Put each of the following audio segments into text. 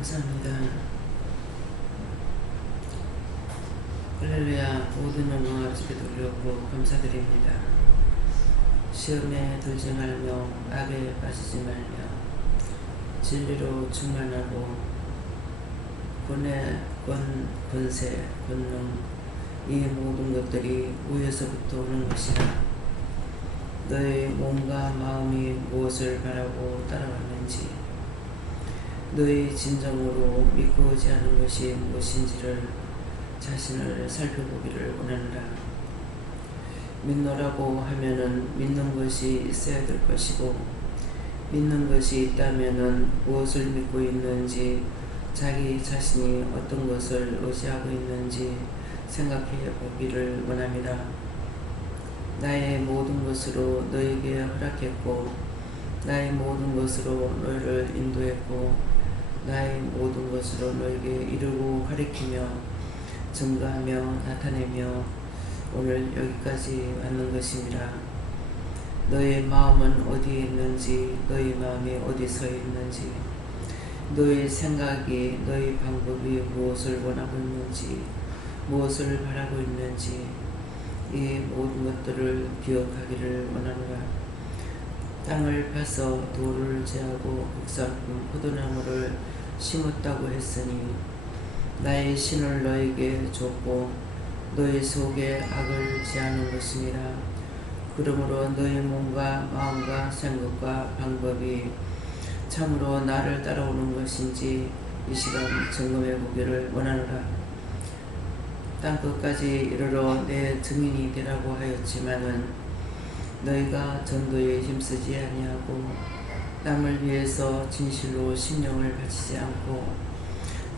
감사합니다. 할렐루야. 모든 영광 아버지께 돌려오고 감사드립니다. 시험에 들지 말며 악에 빠지지 말며 진리로 충만하고 권세, 권능 이 모든 것들이 위에서부터 오는 것이라. 너의 몸과 마음이 무엇을 바라고 따라왔는지, 너의 진정으로 믿고 오지 않은 것이 무엇인지를 자신을 살펴보기를 원하노라. 믿노라고 하면은 믿는 것이 있어야 될 것이고, 믿는 것이 있다면은 무엇을 믿고 있는지, 자기 자신이 어떤 것을 의지하고 있는지 생각해 보기를 원합니다. 나의 모든 것으로 너에게 허락했고, 나의 모든 것으로 너희를 인도했고, 나의 모든 것으로 너에게 이루고 가리키며 증거하며 나타내며 오늘 여기까지 왔는 것입니다. 너의 마음은 어디에 있는지, 너의 마음이 어디서 있는지, 너의 생각이, 너의 방법이 무엇을 원하고 있는지, 무엇을 바라고 있는지, 이 모든 것들을 기억하기를 원하노라. 땅을 파서 돌을 제하고 국산품 포도나무를 심었다고 했으니 나의 신을 너에게 줬고 너의 속에 악을 제하는 것이니라. 그러므로 너의 몸과 마음과 생각과 방법이 참으로 나를 따라오는 것인지 이 시간 점검해 보기를 원하노라. 땅끝까지 이르러 내 증인이 되라고 하였지만은 너희가 전도에 힘쓰지 아니하고 남을 위해서 진실로 심령을 바치지 않고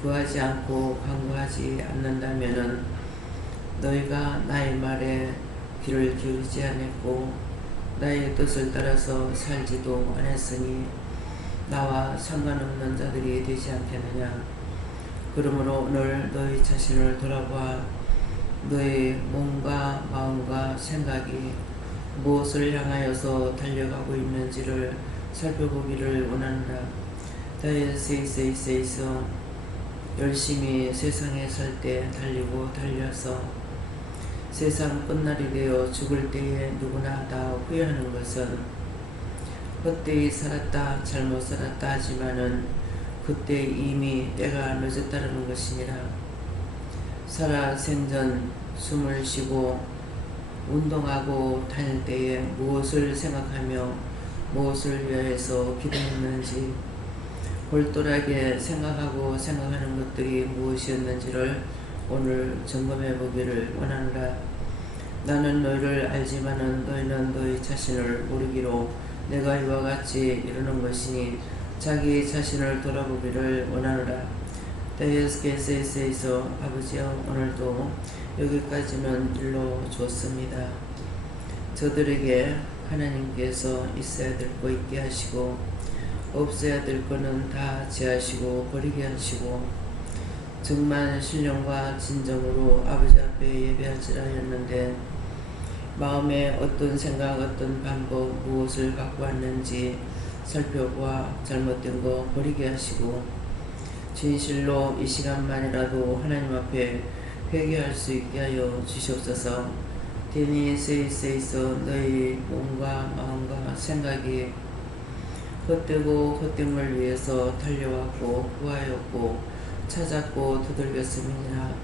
구하지 않고 간구하지 않는다면은 너희가 나의 말에 귀를 기울이지 않았고 나의 뜻을 따라서 살지도 않았으니 나와 상관없는 자들이 되지 않겠느냐. 그러므로 오늘 너희 자신을 돌아보아 너의 몸과 마음과 생각이 무엇을 향하여서 달려가고 있는지를 살펴보기를 원한다. 다이어스에서 열심히 세상에 살 때 달리고 달려서 세상 끝날이 되어 죽을 때에 누구나 다 후회하는 것은 헛되이 살았다, 잘못 살았다 하지만은 그때 이미 때가 늦었다는 것이니라. 살아생전 숨을 쉬고 운동하고 다닐 때에 무엇을 생각하며 무엇을 위하여서 기도했는지, 골똘하게 생각하고 생각하는 것들이 무엇이었는지를 오늘 점검해 보기를 원하노라. 나는 너희를 알지만은 너희는 너희 자신을 모르기로 내가 이와 같이 이르는 것이니 자기 자신을 돌아보기를 원하노라. 다이어스케스에서 아버지여 오늘도 여기까지는 일러 줬습니다. 저들에게 하나님께서 있어야 될 거 있게 하시고 없어야 될 거는 다 제하시고 버리게 하시고 정말 신령과 진정으로 아버지 앞에 예배하시라 했는데 마음에 어떤 생각, 어떤 방법, 무엇을 갖고 왔는지 살펴보아 잘못된 거 버리게 하시고 진실로 이 시간만이라도 하나님 앞에 회개할 수 있게 하여 주시옵소서. 데니세이스에서 너희 몸과 마음과 생각이 헛되고 헛됨을 위해서 달려왔고 구하였고 찾았고 두들겼음이니라.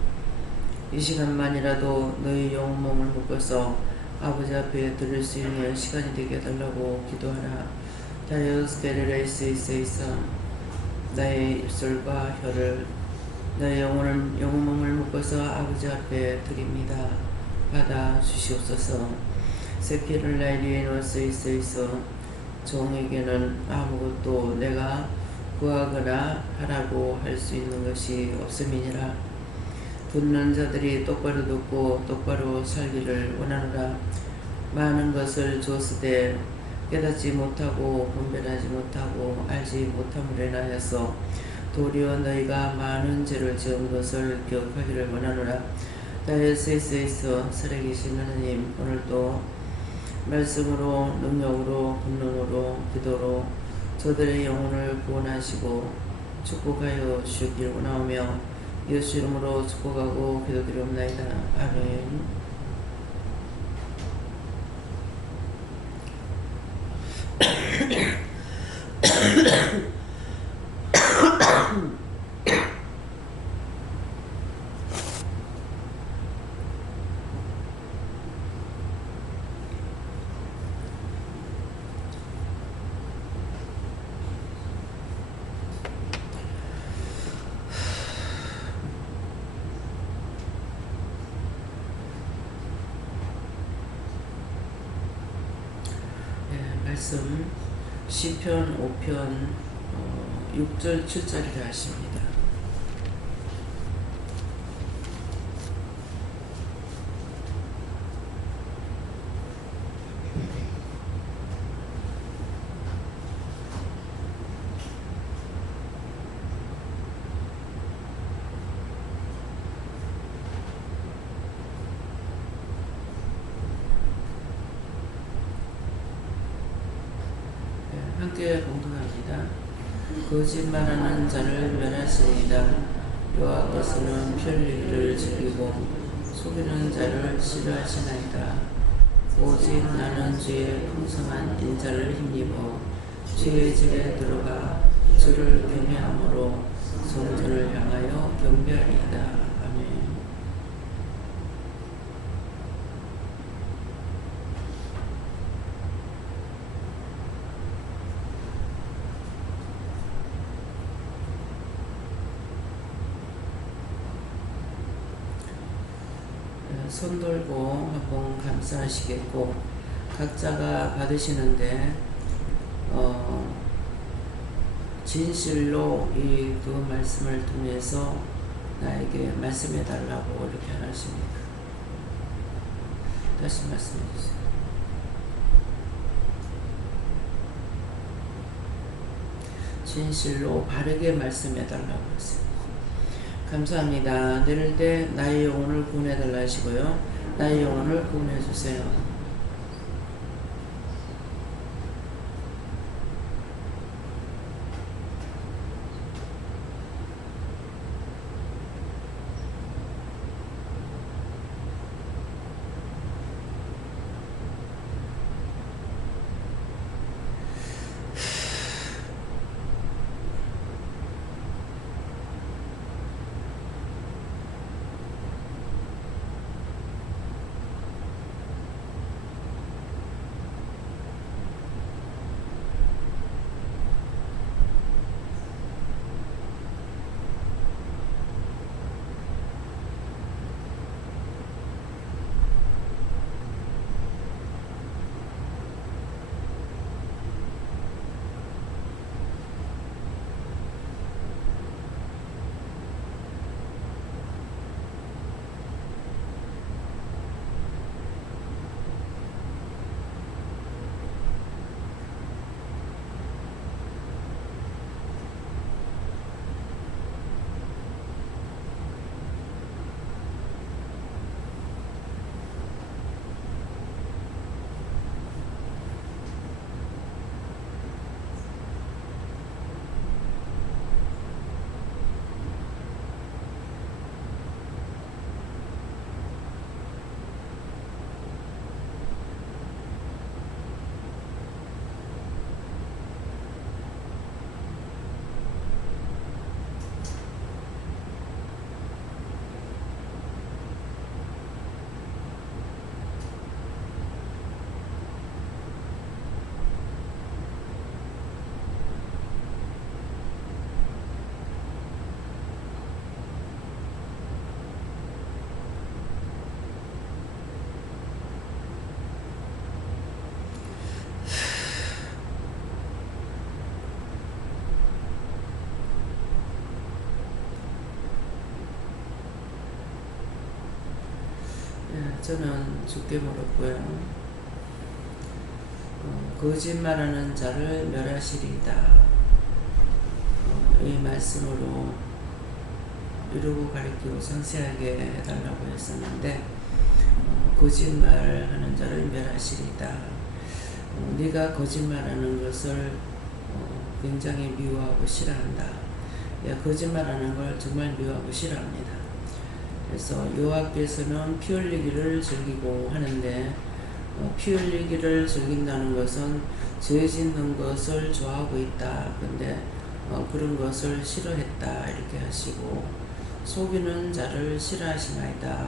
이 시간만이라도 너희 영 몸을 묶어서 아버지 앞에 드릴 수 있는 시간이 되게 해달라고 기도하라. 다이어스케르레이스에서 나의 입술과 혀를 너의 영혼 몸을 묶어서 아버지 앞에 드립니다. 받아 주시옵소서. 세키를라이리에노스에서 종에게는 아무것도 내가 구하거나 하라고 할 수 있는 것이 없음이니라. 듣는 자들이 똑바로 듣고 똑바로 살기를 원하노라. 많은 것을 주었으되 깨닫지 못하고 분별하지 못하고 알지 못함으로 인하여서 도리어 너희가 많은 죄를 지은 것을 기억하기를 원하노라. 다이어스에서 살아계신 하나님, 오늘도 말씀으로 능력으로 권능으로 기도로 저들의 영혼을 구원하시고 축복하여 주시기를 원하오며 예수 이름으로 축복하고 기도드리옵나이다. 아멘. 말씀 시편 5편 6절 7절이라 하십니다. 함께 공동합니다. 거짓말하는 자를 멸하시리이다. 여호와께서는 편리를 즐기고 속이는 자를 싫어하시나이다. 오직 나는 주의 풍성한 인자를 힘입어 주의 집에 들어가 주를 경외함으로 성전을 향하여 경배하리이다. 손 돌고 한번 감사하시겠고 각자가 받으시는데 진실로 이 두 말씀을 통해서 나에게 말씀해 달라고 이렇게 하십니다. 다시 말씀해 주세요. 진실로 바르게 말씀해 달라고 했어요. 감사합니다. 내릴 때 나의 영혼을 구원해 달라 하시고요. 나의 영혼을 구원해 주세요. 저는 주께 물었고요. 거짓말하는 자를 멸하시리이다. 이 말씀으로 이루고 가르치고 상세하게 해달라고 했었는데 거짓말하는 자를 멸하시리이다. 네가 거짓말하는 것을 굉장히 미워하고 싫어한다. 거짓말하는 걸 정말 미워하고 싫어합니다. 그래서 여호와께서는 피 흘리기를 즐기고 하는데 피 흘리기를 즐긴다는 것은 죄 짓는 것을 좋아하고 있다. 근데 그런 것을 싫어했다 이렇게 하시고 속이는 자를 싫어하시나이다.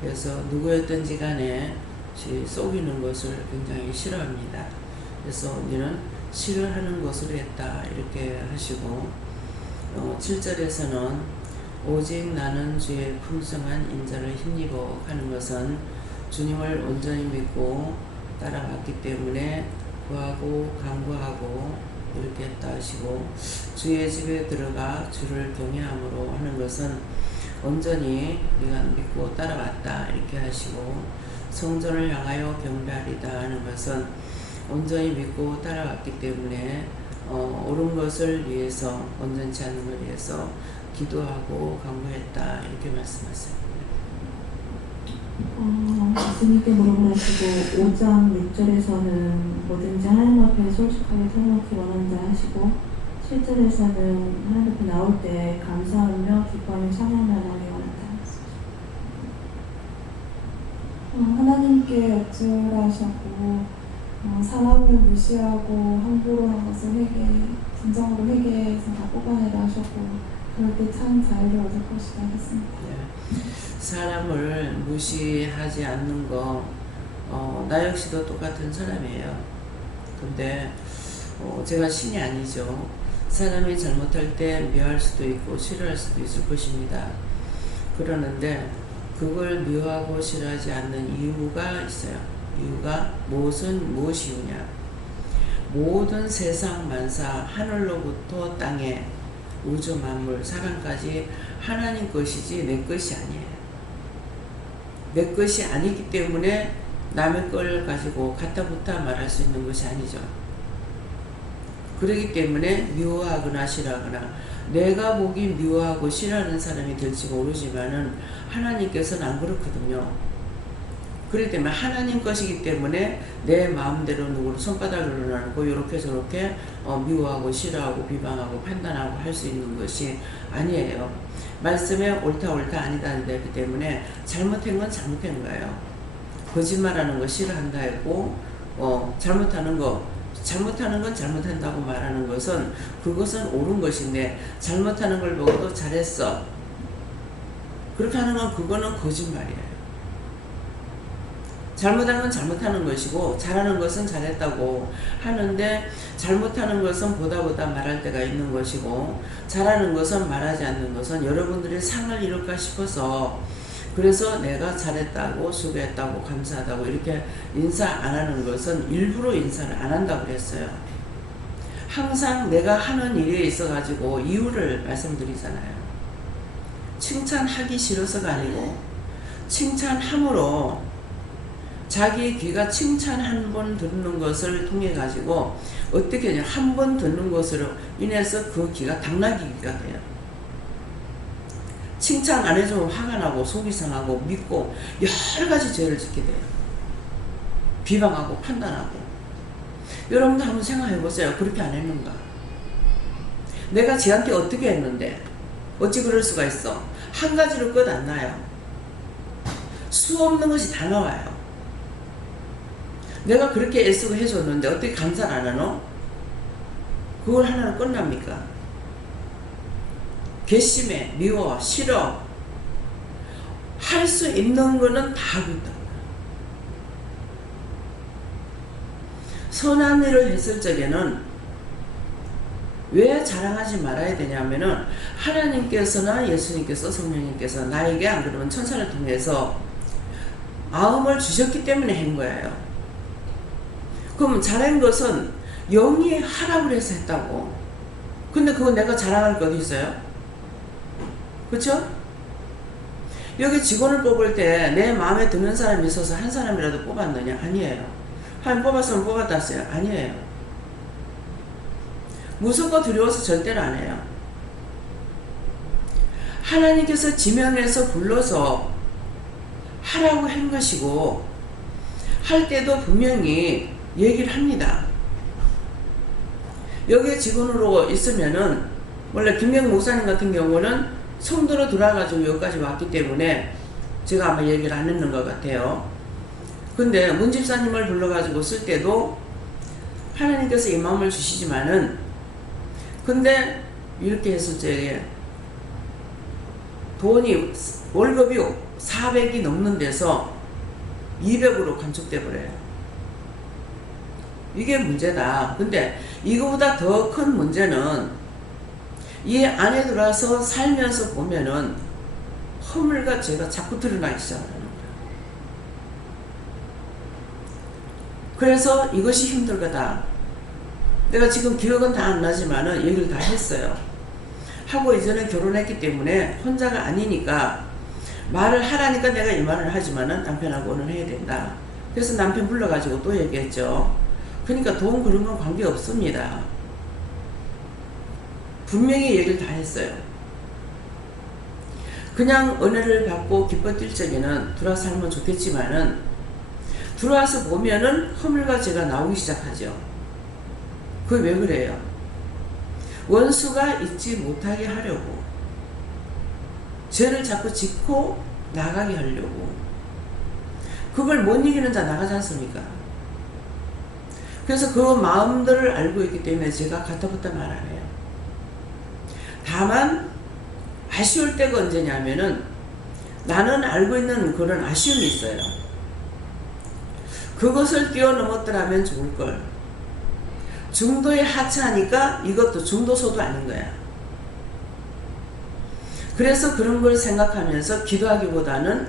그래서 누구였든지 간에 속이는 것을 굉장히 싫어합니다. 그래서 너는 싫어하는 것으로 했다 이렇게 하시고 7절에서는 오직 나는 주의 풍성한 인자를 힘입어 하는 것은 주님을 온전히 믿고 따라갔기 때문에 구하고 간구하고 이렇게 했다 하시고 주의 집에 들어가 주를 경외함으로 하는 것은 온전히 네가 믿고 따라갔다 이렇게 하시고 성전을 향하여 경배하리다 하는 것은 온전히 믿고 따라갔기 때문에 옳은 것을 위해서 온전치 않은 걸 위해서 기도하고 간구했다 이렇게 말씀하세요. 예수님께 물어보시고 5장 6절에서는 뭐든지 하나님 앞에 솔직하게 털어놓기 원한다 하시고 7절에서는 하나님 앞에 나올 때 감사하며 기뻐하며 찬양하며 나오기 원한다 하나님께 어찌라 하셨고 사람을 무시하고 함부로 한 것을 진정으로 회개해서 다 뽑아내라 하셨고 그럴 때 참 자유를 얻을 것이다 했습니다. 사람을 무시하지 않는 거 나 역시도 똑같은 사람이에요. 근데 제가 신이 아니죠. 사람이 잘못할 때 미워할 수도 있고 싫어할 수도 있을 것입니다. 그러는데 그걸 미워하고 싫어하지 않는 이유가 있어요. 이유가 무엇이 이유냐. 모든 세상 만사 하늘로부터 땅에 우주 만물 사람까지 하나님 것이지 내 것이 아니에요. 내 것이 아니기 때문에 남의 걸 가지고 갖다붙다 말할 수 있는 것이 아니죠. 그렇기 때문에 미워하거나 싫어하거나 내가 보기 미워하고 싫어하는 사람이 될지 모르지만은 하나님께서는 안 그렇거든요. 그렇기 때문에 하나님 것이기 때문에 내 마음대로 누구를 손바닥으로 나누고 이렇게 저렇게 미워하고 싫어하고 비방하고 판단하고 할 수 있는 것이 아니에요. 말씀에 옳다 아니다 했기 때문에 잘못한 건 잘못한 거예요. 거짓말하는 거 싫어한다 했고 잘못하는 건 잘못한다고 말하는 것은 그것은 옳은 것인데 잘못하는 걸 보고도 잘했어 그렇게 하는 건 그거는 거짓말이에요. 잘못한 건 잘못하는 것이고 잘하는 것은 잘했다고 하는데 잘못하는 것은 보다 말할 때가 있는 것이고 잘하는 것은 말하지 않는 것은 여러분들이 상을 이룰까 싶어서 그래서 내가 잘했다고 수고했다고 감사하다고 이렇게 인사 안 하는 것은 일부러 인사를 안 한다고 그랬어요. 항상 내가 하는 일에 있어 가지고 이유를 말씀드리잖아요. 칭찬하기 싫어서가 아니고 칭찬함으로 자기 귀가 칭찬 한 번 듣는 것을 통해 가지고 어떻게 하냐 한 번 듣는 것으로 인해서 그 귀가 당나귀 귀가 돼요. 칭찬 안 해주면 화가 나고 속이 상하고 믿고 여러 가지 죄를 짓게 돼요. 비방하고 판단하고. 여러분도 한번 생각해 보세요. 그렇게 안 했는가? 내가 쟤한테 어떻게 했는데 어찌 그럴 수가 있어? 한 가지로 끝 안 나요. 수 없는 것이 다 나와요. 내가 그렇게 애쓰고 해줬는데 어떻게 감사를 안 하노? 그걸 하나로 끝납니까? 괘씸해, 미워, 싫어 할 수 있는 거는 다 하고 있다. 선한 일을 했을 적에는 왜 자랑하지 말아야 되냐면은 하나님께서나 예수님께서 성령님께서 나에게 안 그러면 천사를 통해서 마음을 주셨기 때문에 한 거예요. 그럼 잘한 것은 영이 하라고 해서 했다고. 근데 그거 내가 자랑할 게 어디 있어요? 그렇죠? 여기 직원을 뽑을 때 내 마음에 드는 사람이 있어서 한 사람이라도 뽑았느냐? 아니에요. 한 뽑았으면 뽑았다 했어요? 아니에요. 무섭고 두려워서 절대로 안 해요. 하나님께서 지명해서 불러서 하라고 한 것이고 할 때도 분명히 얘기를 합니다. 여기에 직원으로 있으면은 원래 김명 목사님 같은 경우는 성도로 돌아가지고 여기까지 왔기 때문에 제가 아마 얘기를 안 했는 것 같아요. 근데 문집사님을 불러가지고 쓸 때도 하나님께서 이 마음을 주시지만은, 근데 이렇게 했을 적에 돈이, 월급이 400이 넘는 데서 200으로 감축돼 버려요. 이게 문제다. 근데 이거보다 더 큰 문제는 이 안에 들어와서 살면서 보면은 허물과 죄가 자꾸 드러나기 시작하는 거예요. 그래서 이것이 힘들 거다. 내가 지금 기억은 다 안 나지만은 얘기를 다 했어요. 하고 이전에 결혼했기 때문에 혼자가 아니니까 말을 하라니까 내가 이 말을 하지만은 남편하고는 해야 된다. 그래서 남편 불러가지고 또 얘기했죠. 그러니까 돈 그런 건 관계 없습니다. 분명히 얘기를 다 했어요. 그냥 은혜를 받고 기뻐 뛸 적에는 들어와서 살면 좋겠지만은 들어와서 보면은 허물과 죄가 나오기 시작하죠. 그게 왜 그래요? 원수가 잊지 못하게 하려고, 죄를 자꾸 짓고 나가게 하려고. 그걸 못 이기는 자 나가지 않습니까? 그래서 그 마음들을 알고 있기 때문에 제가 가타부터 말 안 해요. 다만 아쉬울 때가 언제냐면은 나는 알고 있는 그런 아쉬움이 있어요. 그것을 뛰어넘었더라면 좋을걸. 중도에 하차하니까 이것도 중도소도 아닌 거야. 그래서 그런 걸 생각하면서 기도하기보다는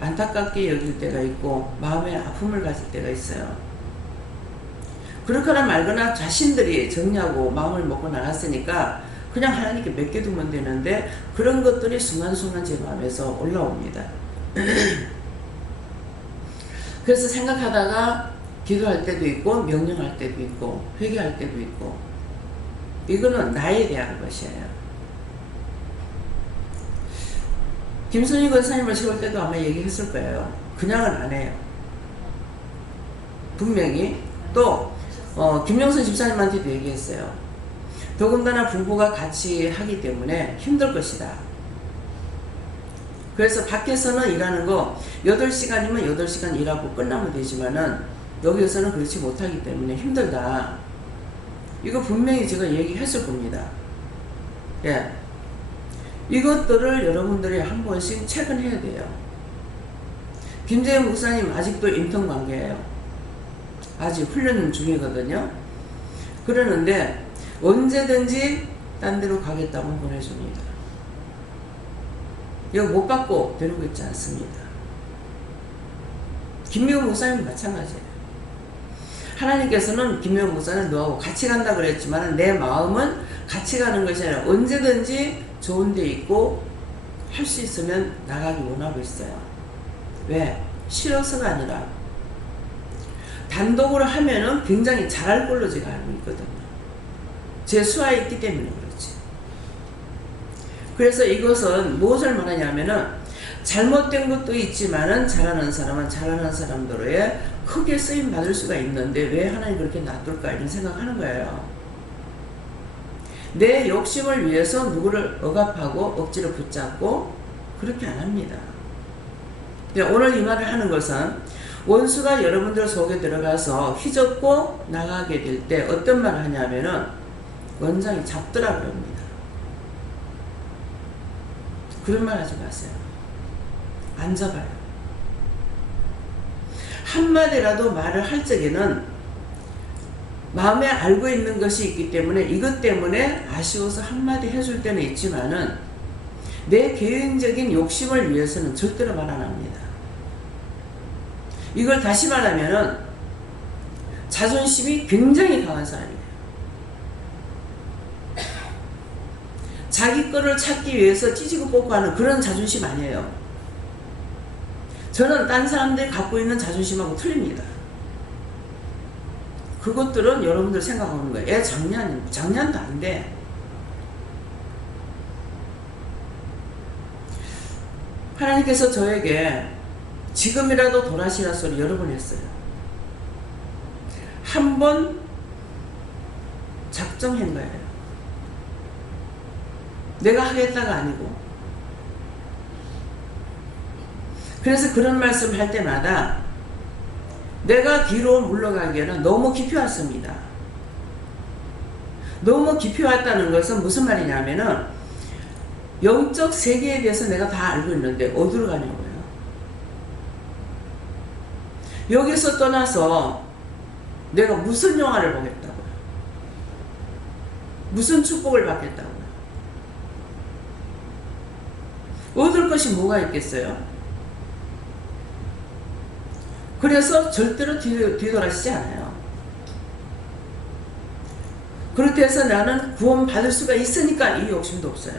안타깝게 여길 때가 있고 마음의 아픔을 가질 때가 있어요. 그렇거나 말거나 자신들이 정리하고 마음을 먹고 나갔으니까 그냥 하나님께 맡겨두면 되는데 그런 것들이 순간순간 제 마음에서 올라옵니다. 그래서 생각하다가 기도할 때도 있고 명령할 때도 있고 회개할 때도 있고, 이거는 나에 대한 것이에요. 김순희 권사님을 세울 때도 아마 얘기했을 거예요. 그냥은 안 해요. 분명히. 또 김영선 집사님한테도 얘기했어요. 더군다나 부부가 같이 하기 때문에 힘들 것이다. 그래서 밖에서는 일하는 거 8시간이면 8시간 일하고 끝나면 되지만은 여기서는 그렇지 못하기 때문에 힘들다. 이거 분명히 제가 얘기했을 겁니다. 예. 이것들을 여러분들이 한 번씩 체크해야 돼요. 김재현 목사님 아직도 인턴 관계예요. 아직 훈련 중이거든요. 그러는데 언제든지 딴 데로 가겠다고 보내줍니다. 이거 못 받고 데리고 있지 않습니다. 김미호 목사님 마찬가지예요. 하나님께서는 김미호 목사는 너하고 같이 간다 그랬지만 내 마음은 같이 가는 것이 아니라 언제든지 좋은 데 있고 할 수 있으면 나가기 원하고 있어요. 왜? 싫어서가 아니라 단독으로 하면은 굉장히 잘할 걸로 제가 알고 있거든요. 제 수하에 있기 때문에 그렇지. 그래서 이것은 무엇을 말하냐면은 잘못된 것도 있지만은 잘하는 사람은 잘하는 사람들의 크게 쓰임 받을 수가 있는데 왜 하나님 그렇게 놔둘까 이런 생각하는 거예요. 내 욕심을 위해서 누구를 억압하고 억지로 붙잡고 그렇게 안 합니다. 오늘 이 말을 하는 것은 원수가 여러분들 속에 들어가서 휘젓고 나가게 될 때 어떤 말을 하냐면은 원장이 잡더라 그럽니다. 그런 말 하지 마세요. 안 잡아요. 한마디라도 말을 할 적에는 마음에 알고 있는 것이 있기 때문에 이것 때문에 아쉬워서 한마디 해줄 때는 있지만은 내 개인적인 욕심을 위해서는 절대로 말 안 합니다. 이걸 다시 말하면은 자존심이 굉장히 강한 사람이에요. 자기 거를 찾기 위해서 찌지고 뽑고 하는 그런 자존심 아니에요. 저는 딴 사람들이 갖고 있는 자존심하고 틀립니다. 그것들은 여러분들 생각하는 거예요. 애 장난도 안 돼. 하나님께서 저에게 지금이라도 돌아시라 소리 여러 번 했어요. 한 번 작정한 거예요. 내가 하겠다가 아니고. 그래서 그런 말씀 할 때마다 내가 뒤로 물러가기에는 너무 깊이 왔습니다. 너무 깊이 왔다는 것은 무슨 말이냐면은 영적 세계에 대해서 내가 다 알고 있는데 어디로 가냐고요. 여기서 떠나서 내가 무슨 영화를 보겠다고요. 무슨 축복을 받겠다고요. 얻을 것이 뭐가 있겠어요? 그래서 절대로 뒤돌아서지 않아요. 그렇게 해서 나는 구원 받을 수가 있으니까 이 욕심도 없어요.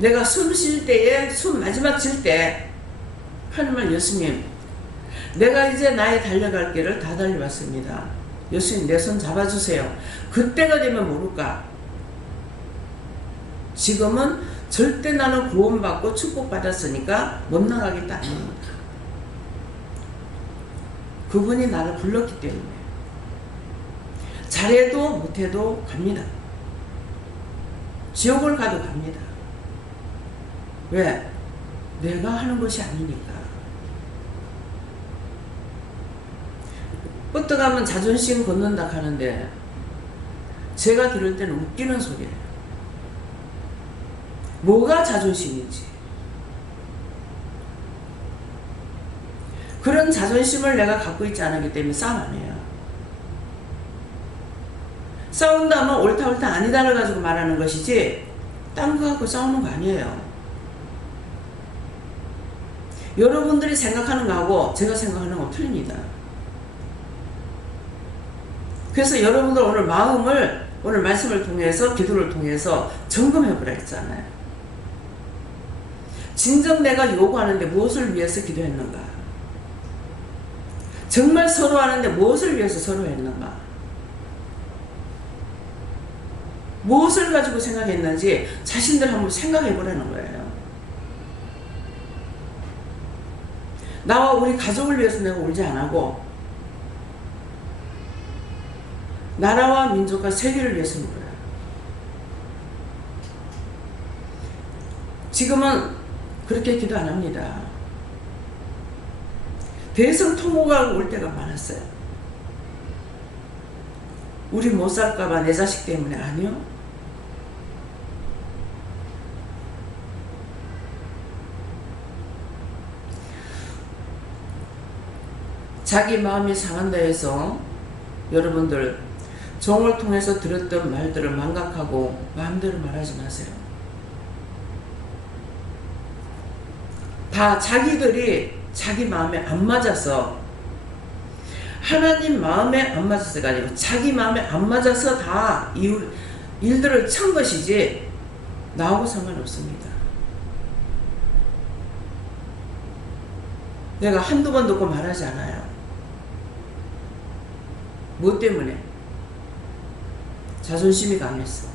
내가 숨 쉴 때에, 숨 마지막 쉴 때 하나님은 예수님, 내가 이제 나의 달려갈 길을 다 달려왔습니다. 예수님 내 손 잡아주세요. 그때가 되면 모를까. 지금은 절대 나는 구원받고 축복받았으니까 못 나가겠다 아닙니다. 그분이 나를 불렀기 때문에 잘해도 못해도 갑니다. 지옥을 가도 갑니다. 왜? 내가 하는 것이 아니니까. 뻗어가면 자존심 걷는다 하는데 제가 들을 때는 웃기는 소리예요. 뭐가 자존심인지. 그런 자존심을 내가 갖고 있지 않기 때문에 싸움 안 해요. 싸운다면 옳다 아니다를 가지고 말하는 것이지 딴 거 갖고 싸우는 거 아니에요. 여러분들이 생각하는 거하고 제가 생각하는 거 틀립니다. 그래서 여러분들 오늘 마음을 오늘 말씀을 통해서 기도를 통해서 점검해 보라 했잖아요. 진정 내가 요구하는데 무엇을 위해서 기도했는가? 정말 서로 하는데 무엇을 위해서 서로 했는가? 무엇을 가지고 생각했는지 자신들 한번 생각해 보라는 거예요. 나와 우리 가족을 위해서 내가 울지 않고 나라와 민족과 세계를 위해서 울어요. 지금은 그렇게 기도 안 합니다. 대성통곡하고 올 때가 많았어요. 우리 못 살까봐 내 자식 때문에 아니요. 자기 마음이 상한다 해서 여러분들 종을 통해서 들었던 말들을 망각하고 마음대로 말하지 마세요. 다 자기들이 자기 마음에 안 맞아서 하나님 마음에 안 맞아서가 아니고 자기 마음에 안 맞아서 다 일들을 천 것이지 나하고 상관없습니다. 내가 한두 번 듣고 말하지 않아요. 뭐 때문에? 자존심이 강했어.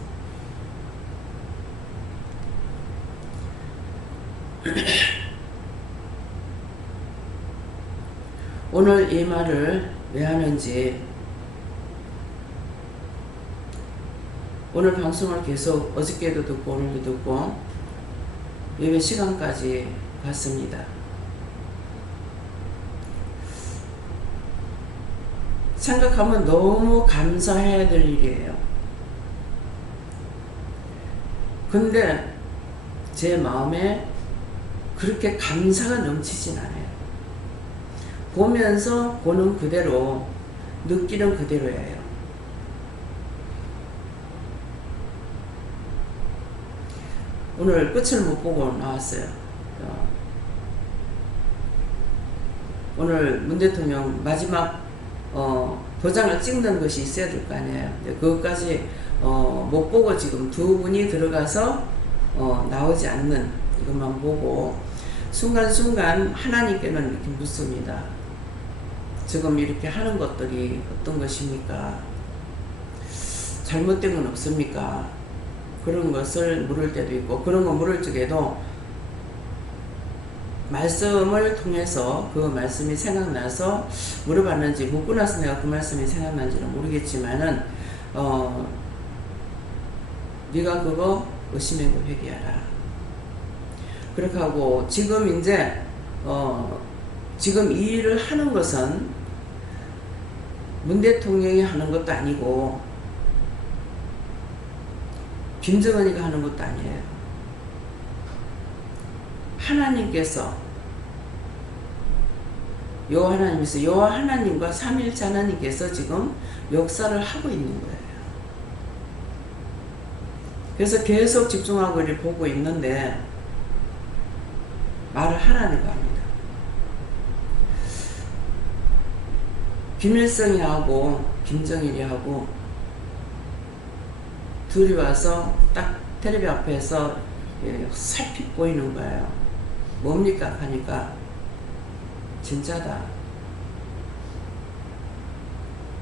오늘 이 말을 왜 하는지 오늘 방송을 계속 어저께도 듣고 오늘도 듣고 예배 시간까지 봤습니다. 생각하면 너무 감사해야 될 일이에요. 근데 제 마음에 그렇게 감사가 넘치진 않아요. 보면서 보는 그대로 느끼는 그대로예요. 오늘 끝을 못 보고 나왔어요. 오늘 문 대통령 마지막 도장을 찍는 것이 있어야 될 거 아니에요. 근데 그것까지 못 보고 지금 두 분이 들어가서 나오지 않는 이것만 보고 순간순간 하나님께는 이렇게 묻습니다. 지금 이렇게 하는 것들이 어떤 것입니까? 잘못된 건 없습니까? 그런 것을 물을 때도 있고 그런 거 물을 적에도 말씀을 통해서 그 말씀이 생각나서 물어봤는지 묻고 나서 내가 그 말씀이 생각난지는 모르겠지만은 네가 그거 의심하고 회개하라. 그렇게 하고 지금 이제 지금 이 일을 하는 것은 문 대통령이 하는 것도 아니고 김정은이가 하는 것도 아니에요. 하나님께서 여호와 하나님께서 여호와 하나님과 삼위일체 하나님께서 지금 역사를 하고 있는 거예요. 그래서 계속 집중하고 이렇게 보고 있는데 말을 하라는 거 합니다. 김일성이 하고 김정일이 하고 둘이 와서 딱 텔레비 앞에서 살핍 보이는 거예요. 뭡니까 하니까 진짜다.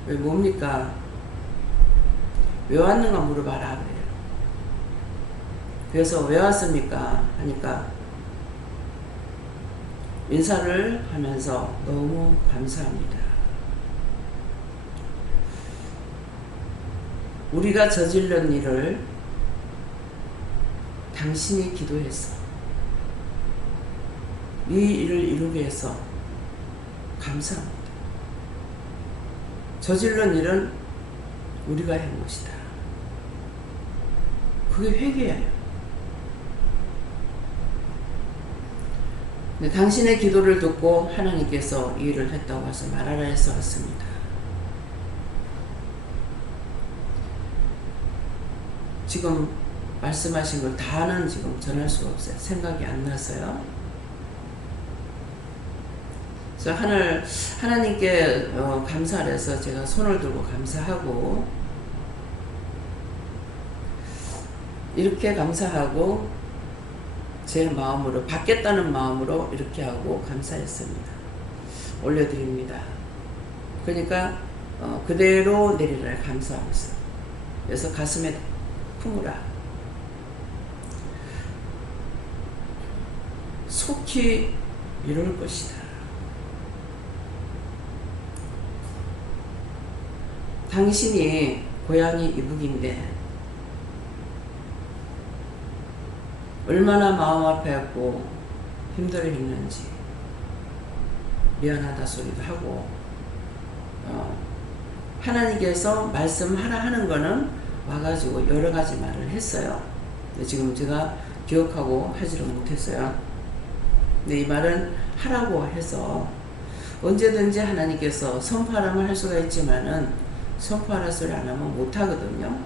왜 뭡니까? 왜 왔는가 물어봐라 그래요. 그래서 왜 왔습니까? 하니까 인사를 하면서 너무 감사합니다. 우리가 저질른 일을 당신이 기도해서 이 일을 이루게 해서 감사합니다. 저질른 일은 우리가 한 것이다. 그게 회개예요. 근데 당신의 기도를 듣고 하나님께서 이 일을 했다고 해서 말하라 해서 왔습니다. 지금 말씀하신 걸 다는 지금 전할 수가 없어요. 생각이 안 나서요. 그래서 하나님께 감사를 해서 제가 손을 들고 감사하고 이렇게 감사하고 제 마음으로 받겠다는 마음으로 이렇게 하고 감사했습니다. 올려드립니다. 그러니까 그대로 내리라 감사하고 있어요. 그래서 가슴에 품으라. 속히 이룰 것이다. 당신이 고향이 이북인데 얼마나 마음 아파했고 힘들어 했는지 미안하다 소리도 하고 하나님께서 말씀하라 하는 거는 와가지고 여러 가지 말을 했어요. 지금 제가 기억하고 하지를 못했어요. 근데 이 말은 하라고 해서 언제든지 하나님께서 선포하라면 할 수가 있지만은 선포하라 소리 안 하면 못 하거든요.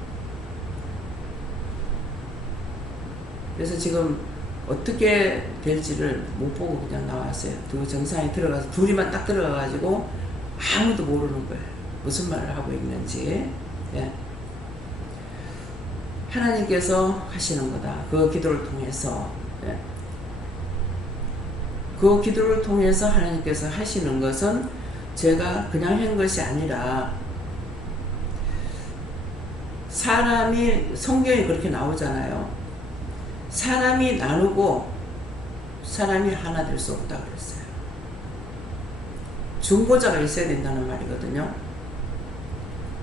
그래서 지금 어떻게 될지를 못 보고 그냥 나왔어요. 두 정상에 들어가서 둘이만 딱 들어가가지고 아무도 모르는 거예요. 무슨 말을 하고 있는지. 예. 하나님께서 하시는 거다. 그 기도를 통해서. 예. 그 기도를 통해서 하나님께서 하시는 것은 제가 그냥 한 것이 아니라 사람이 성경에 그렇게 나오잖아요. 사람이 나누고 사람이 하나 될 수 없다 그랬어요. 중보자가 있어야 된다는 말이거든요.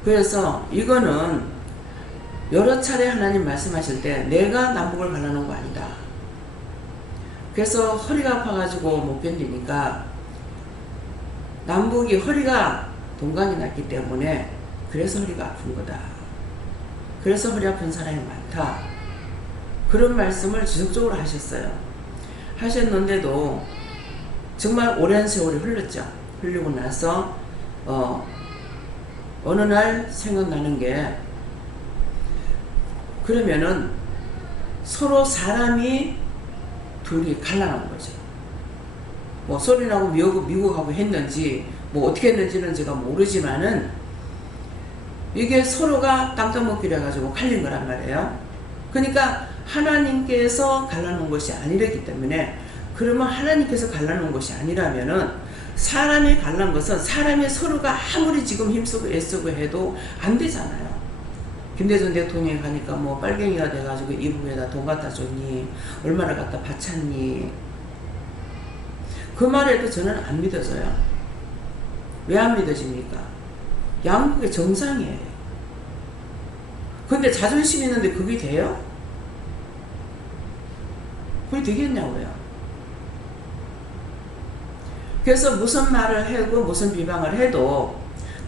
그래서 이거는 여러 차례 하나님 말씀하실 때 내가 남북을 갈라놓은 거 아니다. 그래서 허리가 아파가지고 못 견디니까 남북이 허리가 동강이 났기 때문에 그래서 허리가 아픈 거다. 그래서 허리 아픈 사람이 많다. 그런 말씀을 지속적으로 하셨어요. 하셨는데도 정말 오랜 세월이 흘렀죠. 흘리고 나서 어느 날 생각나는 게 그러면은 서로 사람이 둘이 갈라난 거죠. 뭐 소리나고 미국하고 했는지 뭐 어떻게 했는지는 제가 모르지만은 이게 서로가 땅 따먹기로 해가지고 갈린 거란 말이에요. 그러니까 하나님께서 갈라놓은 것이 아니랬기 때문에 그러면 하나님께서 갈라놓은 것이 아니라면은 사람이 갈라놓은 것은 사람이 서로가 아무리 지금 힘쓰고 애쓰고 해도 안 되잖아요. 김대중 대통령이 가니까 뭐 빨갱이가 돼가지고 이북에다 돈 갖다 줬니 얼마나 갖다 바쳤니 그 말에도 저는 안 믿어져요. 왜 안 믿어집니까? 양국의 정상이에요. 근데 자존심 있는데 그게 돼요? 그게 되겠냐고요. 그래서 무슨 말을 하고 무슨 비방을 해도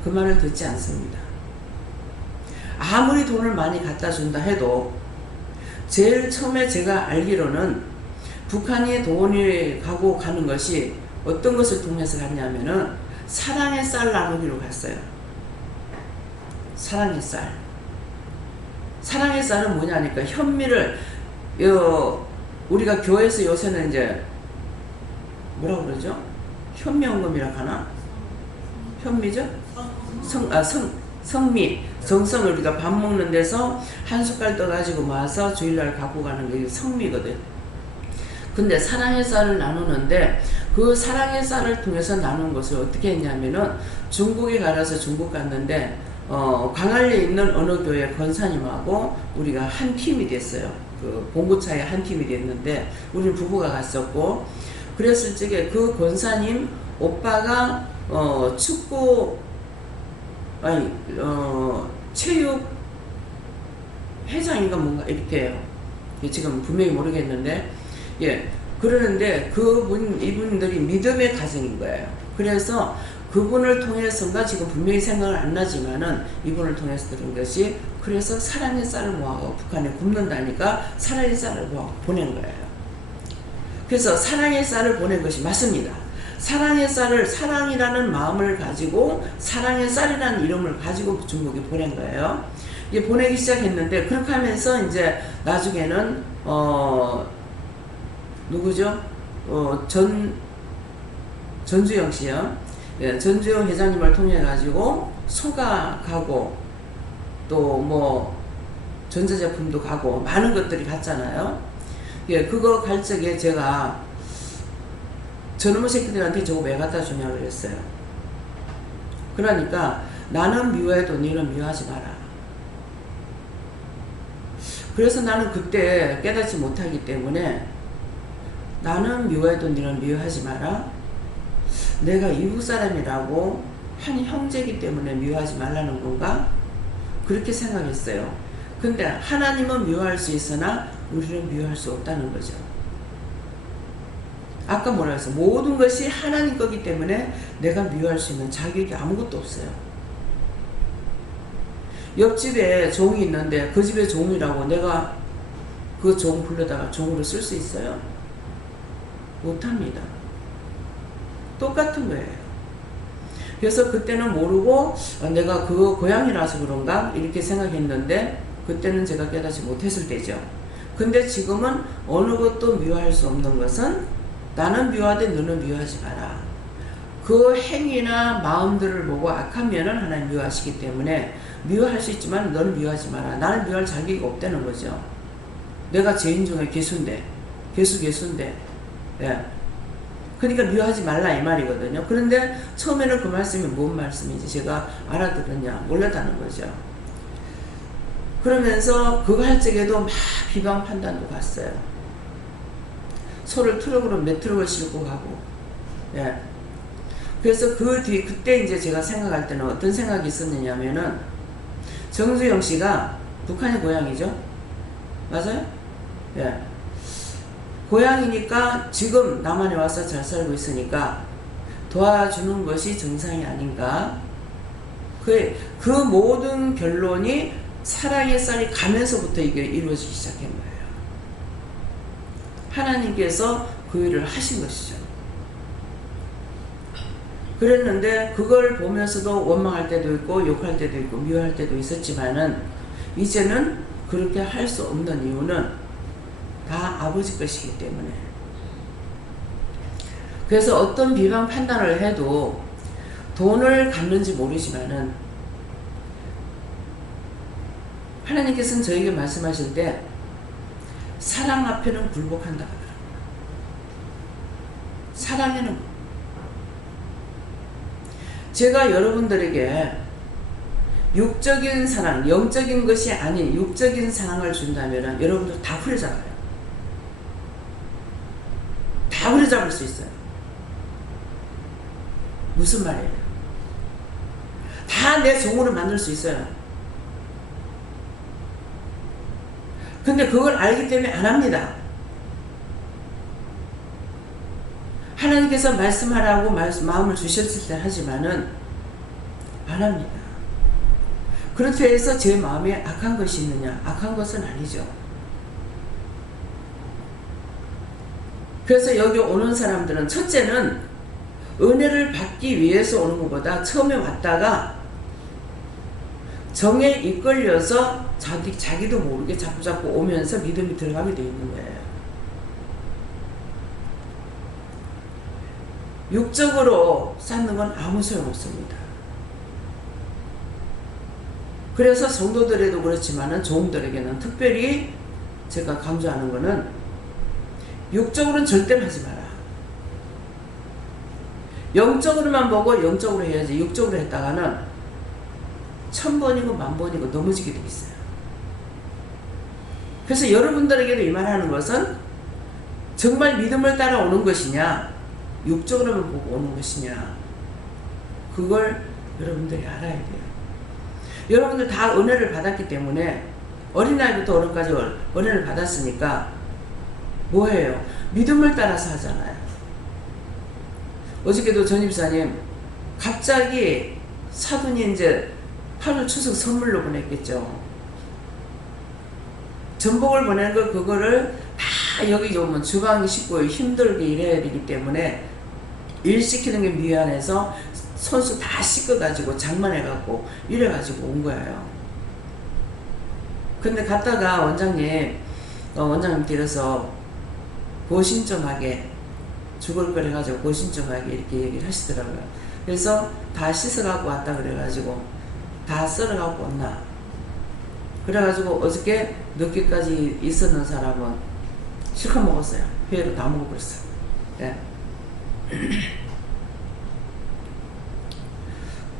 그 말을 듣지 않습니다. 아무리 돈을 많이 갖다 준다 해도 제일 처음에 제가 알기로는 북한이 돈이 가고 가는 것이 어떤 것을 통해서 갔냐면은 사랑의 쌀 나누기로 갔어요. 사랑의 쌀. 사랑의 쌀은 뭐냐니까 현미를 우리가 교회에서 요새는 이제 뭐라고 그러죠? 현미연금이라 하나? 현미죠? 성미. 정성을 우리가 밥 먹는 데서 한 숟갈 떠가지고 모아서 주일날 갖고 가는 게 성미거든. 근데 사랑의 쌀을 나누는데 그 사랑의 쌀을 통해서 나눈 것을 어떻게 했냐면은 중국에 가서 중국 갔는데 광안리에 있는 어느 교회 권사님하고 우리가 한 팀이 됐어요. 그 봉고차에 한 팀이 됐는데 우리는 부부가 갔었고 그랬을 적에 그 권사님 오빠가 축구 체육 회장인가 뭔가 이렇게 해요. 지금 분명히 모르겠는데 그러는데 이분들이 믿음의 가정인 거예요. 그래서 그분을 통해서인가 지금 분명히 생각은 안 나지만은 이분을 통해서 들은 것이 그래서 사랑의 쌀을 모아서 북한에 굽는다니까 사랑의 쌀을 모아 보낸 거예요. 그래서 사랑의 쌀을 보낸 것이 맞습니다. 사랑의 쌀을 사랑이라는 마음을 가지고 사랑의 쌀이라는 이름을 가지고 중국에 보낸 거예요. 이제 보내기 시작했는데 그렇게 하면서 이제 나중에는 누구죠? 전주영 씨요. 전주영 회장님을 통해 가지고 소가 가고 또 뭐 전자제품도 가고 많은 것들이 갔잖아요. 그거 갈 적에 제가 저놈의 새끼들한테 저거 왜 갖다 주냐고 그랬어요. 그러니까 나는 미워해도 너는 미워하지 마라. 그래서 나는 그때 깨닫지 못하기 때문에 나는 미워해도 너는 미워하지 마라. 내가 이웃 사람이라고 한 형제이기 때문에 미워하지 말라는 건가? 그렇게 생각했어요. 근데 하나님은 미워할 수 있으나 우리는 미워할 수 없다는 거죠. 아까 뭐라 했어? 모든 것이 하나님 거기 때문에 내가 미워할 수 있는 자격이 아무것도 없어요. 옆집에 종이 있는데 그 집의 종이라고 내가 그 종 불러다가 종으로 쓸 수 있어요? 못합니다. 똑같은 거예요. 그래서 그때는 모르고 내가 그 고향이라서 그런가 이렇게 생각했는데 그때는 제가 깨닫지 못했을 때죠. 근데 지금은 어느 것도 미워할 수 없는 것은 나는 미워하되 너는 미워하지 마라. 그 행위나 마음들을 보고 악하면은 하나님 미워하시기 때문에 미워할 수 있지만 너는 미워하지 마라. 나는 미워할 자격이 없다는 거죠. 내가 죄인 중에 개수인데 개수인데 그러니까 미워하지 말라 이 말이거든요. 그런데 처음에는 그 말씀이 뭔 말씀인지 제가 알아들었냐 몰랐다는 거죠. 그러면서 그거 할 적에도 막 비방 판단도 갔어요. 소를 트럭으로 몇 트럭을 싣고 가고 그래서 그때 이제 제가 생각할 때는 어떤 생각이 있었느냐면은 정주영 씨가 북한의 고향이죠. 맞아요? 고향이니까 지금 남한에 와서 잘 살고 있으니까 도와주는 것이 정상이 아닌가. 그 모든 결론이 사랑의 쌀이 가면서부터 이게 이루어지기 시작한 거예요. 하나님께서 그 일을 하신 것이죠. 그랬는데 그걸 보면서도 원망할 때도 있고 욕할 때도 있고 미워할 때도 있었지만은 이제는 그렇게 할 수 없는 이유는 다 아버지 것이기 때문에. 그래서 어떤 비방 판단을 해도 돈을 갚는지 모르지만은 하나님께서는 저에게 말씀하실 때 사랑 앞에는 굴복한다 하더라고요. 사랑에는 제가 여러분들에게 육적인 사랑, 영적인 것이 아닌 육적인 사랑을 준다면 여러분들 다 후려잡아요. 다 후려잡을 수 있어요. 무슨 말이에요? 다 내 종으로 만들 수 있어요. 근데 그걸 알기 때문에 안 합니다. 하나님께서 말씀하라고 마음을 주셨을 때 하지만은 안 합니다. 그렇다고 해서 제 마음에 악한 것이 있느냐? 악한 것은 아니죠. 그래서 여기 오는 사람들은 첫째는 은혜를 받기 위해서 오는 것보다 처음에 왔다가 정에 이끌려서 자기도 모르게 자꾸 오면서 믿음이 들어가게 되어 있는 거예요. 육적으로 쌓는 건 아무 소용없습니다. 그래서 성도들에도 그렇지만은 종들에게는 특별히 제가 강조하는 거는 육적으로는 절대 하지 마라. 영적으로만 보고 영적으로 해야지 육적으로 했다가는 1000번이고 10,000번이고 넘어지게 돼 있어요. 그래서 여러분들에게도 이 말하는 것은 정말 믿음을 따라 오는 것이냐 육적으로만 보고 오는 것이냐 그걸 여러분들이 알아야 돼요. 여러분들 다 은혜를 받았기 때문에 어린아이부터 어른까지 은혜를 받았으니까 뭐예요? 믿음을 따라서 하잖아요. 어저께도 전입사님 갑자기 사돈이 이제 8월 추석 선물로 보냈겠죠. 전복을 보낸 거 그거를 다 여기 오면 주방이 씻고 힘들게 일해야 되기 때문에 일 시키는 게 미안해서 손수 다 씻어가지고 장만해갖고 이래가지고 온 거예요. 근데 갔다가 원장님께서 고신 좀 하게 죽을 걸 해가지고 고신 좀 하게 이렇게 얘기를 하시더라고요. 그래서 다 씻어갖고 왔다 그래가지고 다 썰어갖고 왔나. 그래가지고 어저께 늦게까지 있었는 사람은 실컷 먹었어요. 회로 다 먹어버렸어요. 네.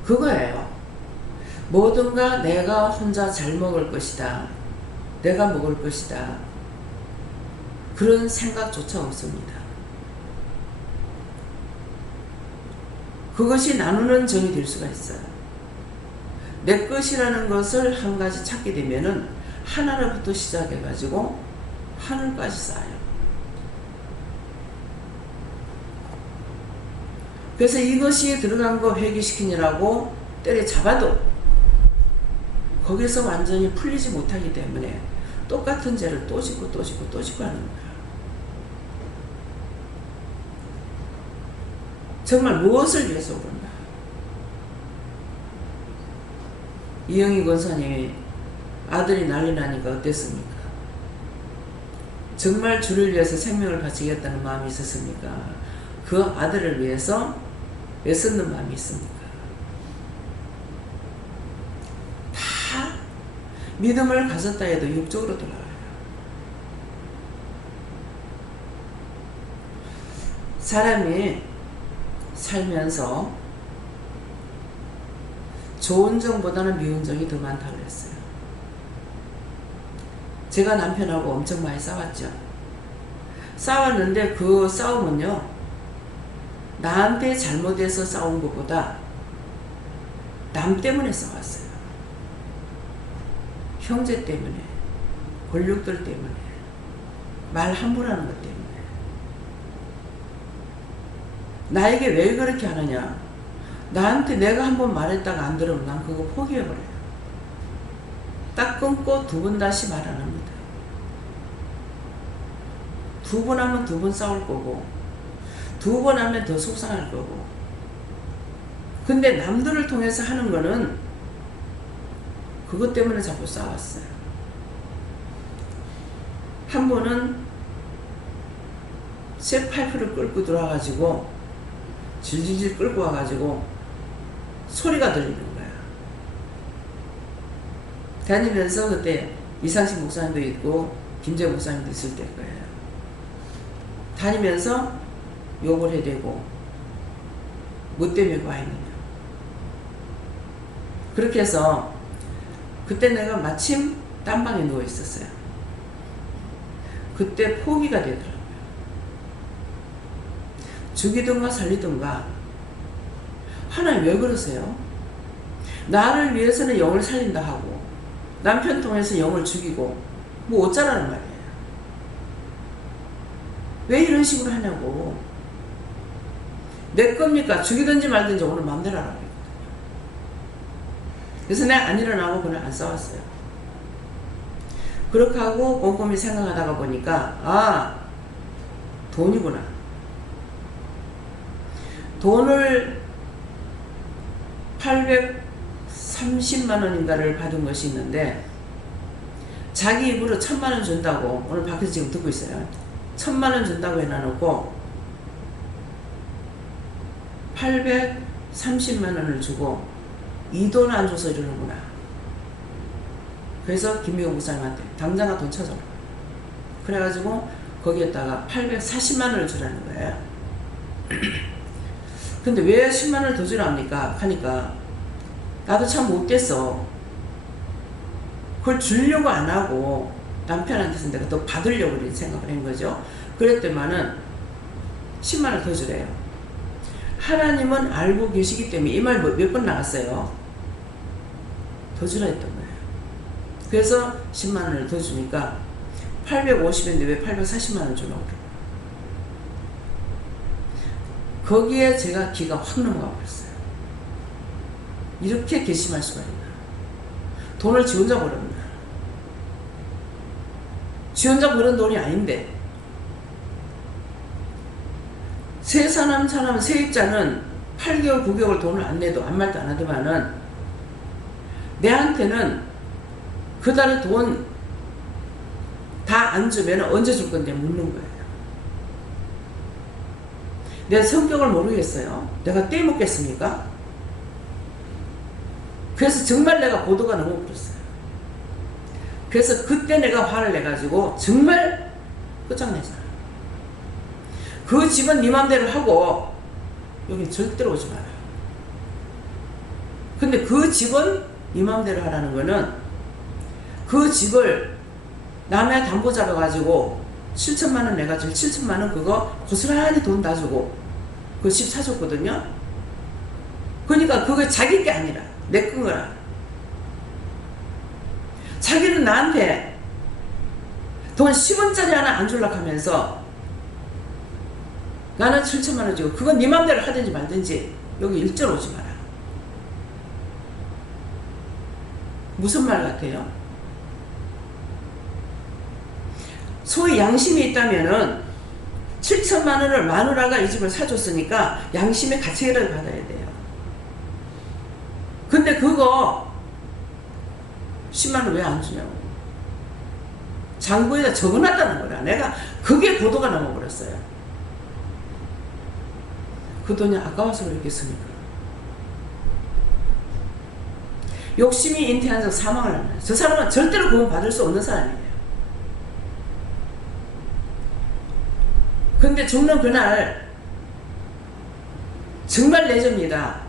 그거예요. 뭐든가 내가 혼자 잘 먹을 것이다. 내가 먹을 것이다. 그런 생각조차 없습니다. 그것이 나누는 정이 될 수가 있어요. 내 것이라는 것을 한 가지 찾게 되면은 하나로부터 시작해가지고 하늘까지 쌓여요. 그래서 이것이 들어간 거 회개시키느라고 때려잡아도 거기서 완전히 풀리지 못하기 때문에 똑같은 죄를 또 짓고 또 짓고 또 짓고 하는 거예요. 정말 무엇을 위해서 그런가? 이영희 권사님이 아들이 난리 나니까 어땠습니까? 정말 주를 위해서 생명을 바치겠다는 마음이 있었습니까? 그 아들을 위해서 애쓰는 마음이 있습니까? 다 믿음을 가졌다 해도 육적으로 돌아가요. 사람이 살면서 좋은 정보다는 미운 정이 더 많다고 그랬어요. 제가 남편하고 엄청 많이 싸웠죠. 싸웠는데 그 싸움은요, 나한테 잘못해서 싸운 것보다 남 때문에 싸웠어요. 형제 때문에, 권력들 때문에, 말 함부로 하는 것 때문에. 나에게 왜 그렇게 하느냐? 나한테 내가 한번 말했다가 안 들으면 난 그거 포기해버려요. 딱 끊고 두 번 다시 말 안 합니다. 두 번 하면 두 번 싸울 거고, 두 번 하면 더 속상할 거고. 근데 남들을 통해서 하는 거는 그것 때문에 자꾸 싸웠어요. 한 번은 쇠 파이프를 끌고 들어와가지고 질질질 끌고 와가지고 소리가 들리는 거야. 다니면서 그때 이상식 목사님도 있고 김재 목사님도 있을 때일 거예요. 다니면서 욕을 해대고 뭐 때문에 와 있느냐. 그렇게 해서 그때 내가 마침 딴방에 누워 있었어요. 그때 포기가 되더라고요. 죽이든가 살리든가. 하나님 왜 그러세요? 나를 위해서는 영을 살린다 하고 남편 통해서 영을 죽이고 뭐 어쩌라는 말이에요. 왜 이런 식으로 하냐고. 내 겁니까? 죽이든지 말든지 오늘 마음대로 하라고 했거든요. 그래서 내가 안 일어나고 그날 안 싸웠어요. 그렇게 하고 꼼꼼히 생각하다가 보니까 아, 돈이구나. 돈을 830만 원인가를 받은 것이 있는데 자기 입으로 1000만 원 준다고, 오늘 밖에서 지금 듣고 있어요. 1000만 원 준다고 해놔놓고 830만 원을 주고 이 돈 안 줘서 이러는구나. 그래서 김미경 목사님한테 당장아 돈 쳐줘라. 그래가지고 거기에다가 840만 원을 주라는 거예요. 근데 왜 10만 원을 더 주랍니까? 하니까 나도 참 못됐어. 그걸 주려고 안 하고 남편한테서 내가 더 받으려고 그런 생각을 한 거죠. 그랬더니만은 10만 원 더 주래요. 하나님은 알고 계시기 때문에 이 말 몇 번 나갔어요. 더 주라 했던 거예요. 그래서 10만 원을 더 주니까 850인데 왜 840만 원 주라고 그래요. 거기에 제가 기가 확 넘어가 버렸어요. 이렇게 괘씸할 수가 있나. 돈을 지 혼자 벌었나. 지 혼자 벌은 돈이 아닌데 세 사람 세입자는 8개월 9개월 돈을 안 내도 아무 말도 안 하더만은 내한테는 그 달에 돈 다 안 주면 언제 줄 건데 묻는 거예요. 내 성격을 모르겠어요. 내가 떼먹겠습니까? 그래서 정말 내가 보도가 너무 그랬어요. 그래서 그때 내가 화를 내가지고 정말 끝장내자. 그 집은 네 맘대로 하고 여기 절대로 오지 마라. 근데 그 집은 네 맘대로 하라는 거는 그 집을 남의 담보 잡아가지고 7천만 원 내가지고 7천만 원 그거 고스란히 돈 다 주고 그 집 사줬거든요. 그러니까 그거 자기 게 아니라 내 거라. 자기는 나한테 돈 10원짜리 하나 안 주려고 하면서 나는 7천만 원 주고 그건 네 맘대로 하든지 말든지 여기 일절 오지 마라. 무슨 말 같아요? 소위 양심이 있다면은 7천만 원을 마누라가 이 집을 사줬으니까 양심의 가책이라도 받아야 돼요. 근데 그거 10만 원 왜 안 주냐고. 장부에다 적어놨다는 거라. 내가 그게 보도가 넘어버렸어요. 그 돈이 아까워서 그랬겠습니까? 욕심이 잉태한 사망을 하는 저 사람은 절대로 구원 받을 수 없는 사람이에요. 근데 죽는 그날 정말 내줍니다.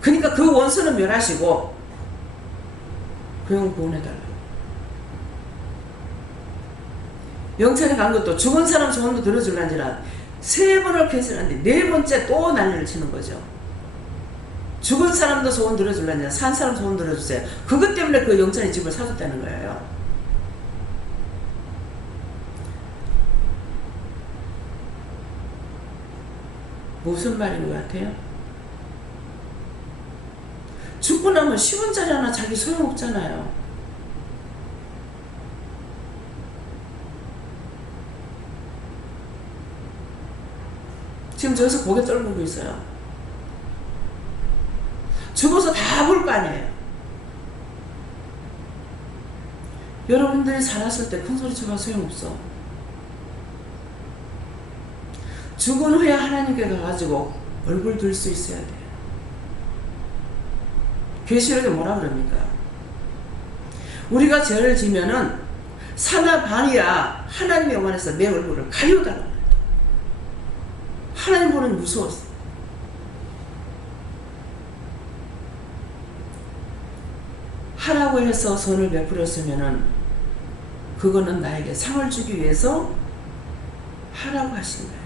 그러니까 그 원수는 멸하시고 그 형 구원해달라. 영천에 간 것도 죽은 사람 소원도 들어줄란지라 3번을 캔슬하는데 4번째 또 난리를 치는 거죠. 죽은 사람도 소원 들어줄란지라 산 사람 소원 들어주세요. 그것 때문에 그 영천이 집을 사줬다는 거예요. 무슨 말인 것 같아요? 죽고 나면 10원짜리 하나 자기 소용없잖아요. 지금 저기서 고개 떨구고 있어요. 죽어서 다 볼 거 아니에요. 여러분들이 살았을 때 큰 소리 쳐봐 소용없어. 죽은 후에 하나님께 가가지고 얼굴 들 수 있어야 돼. 계시록에 뭐라 그럽니까? 우리가 죄를 지면은 사나 반이야 하나님의 영안에서 내 얼굴을 가려달라고 그랬다. 하나님 보는 무서웠어. 하라고 해서 선을 베풀었으면은 그거는 나에게 상을 주기 위해서 하라고 하신 거예요.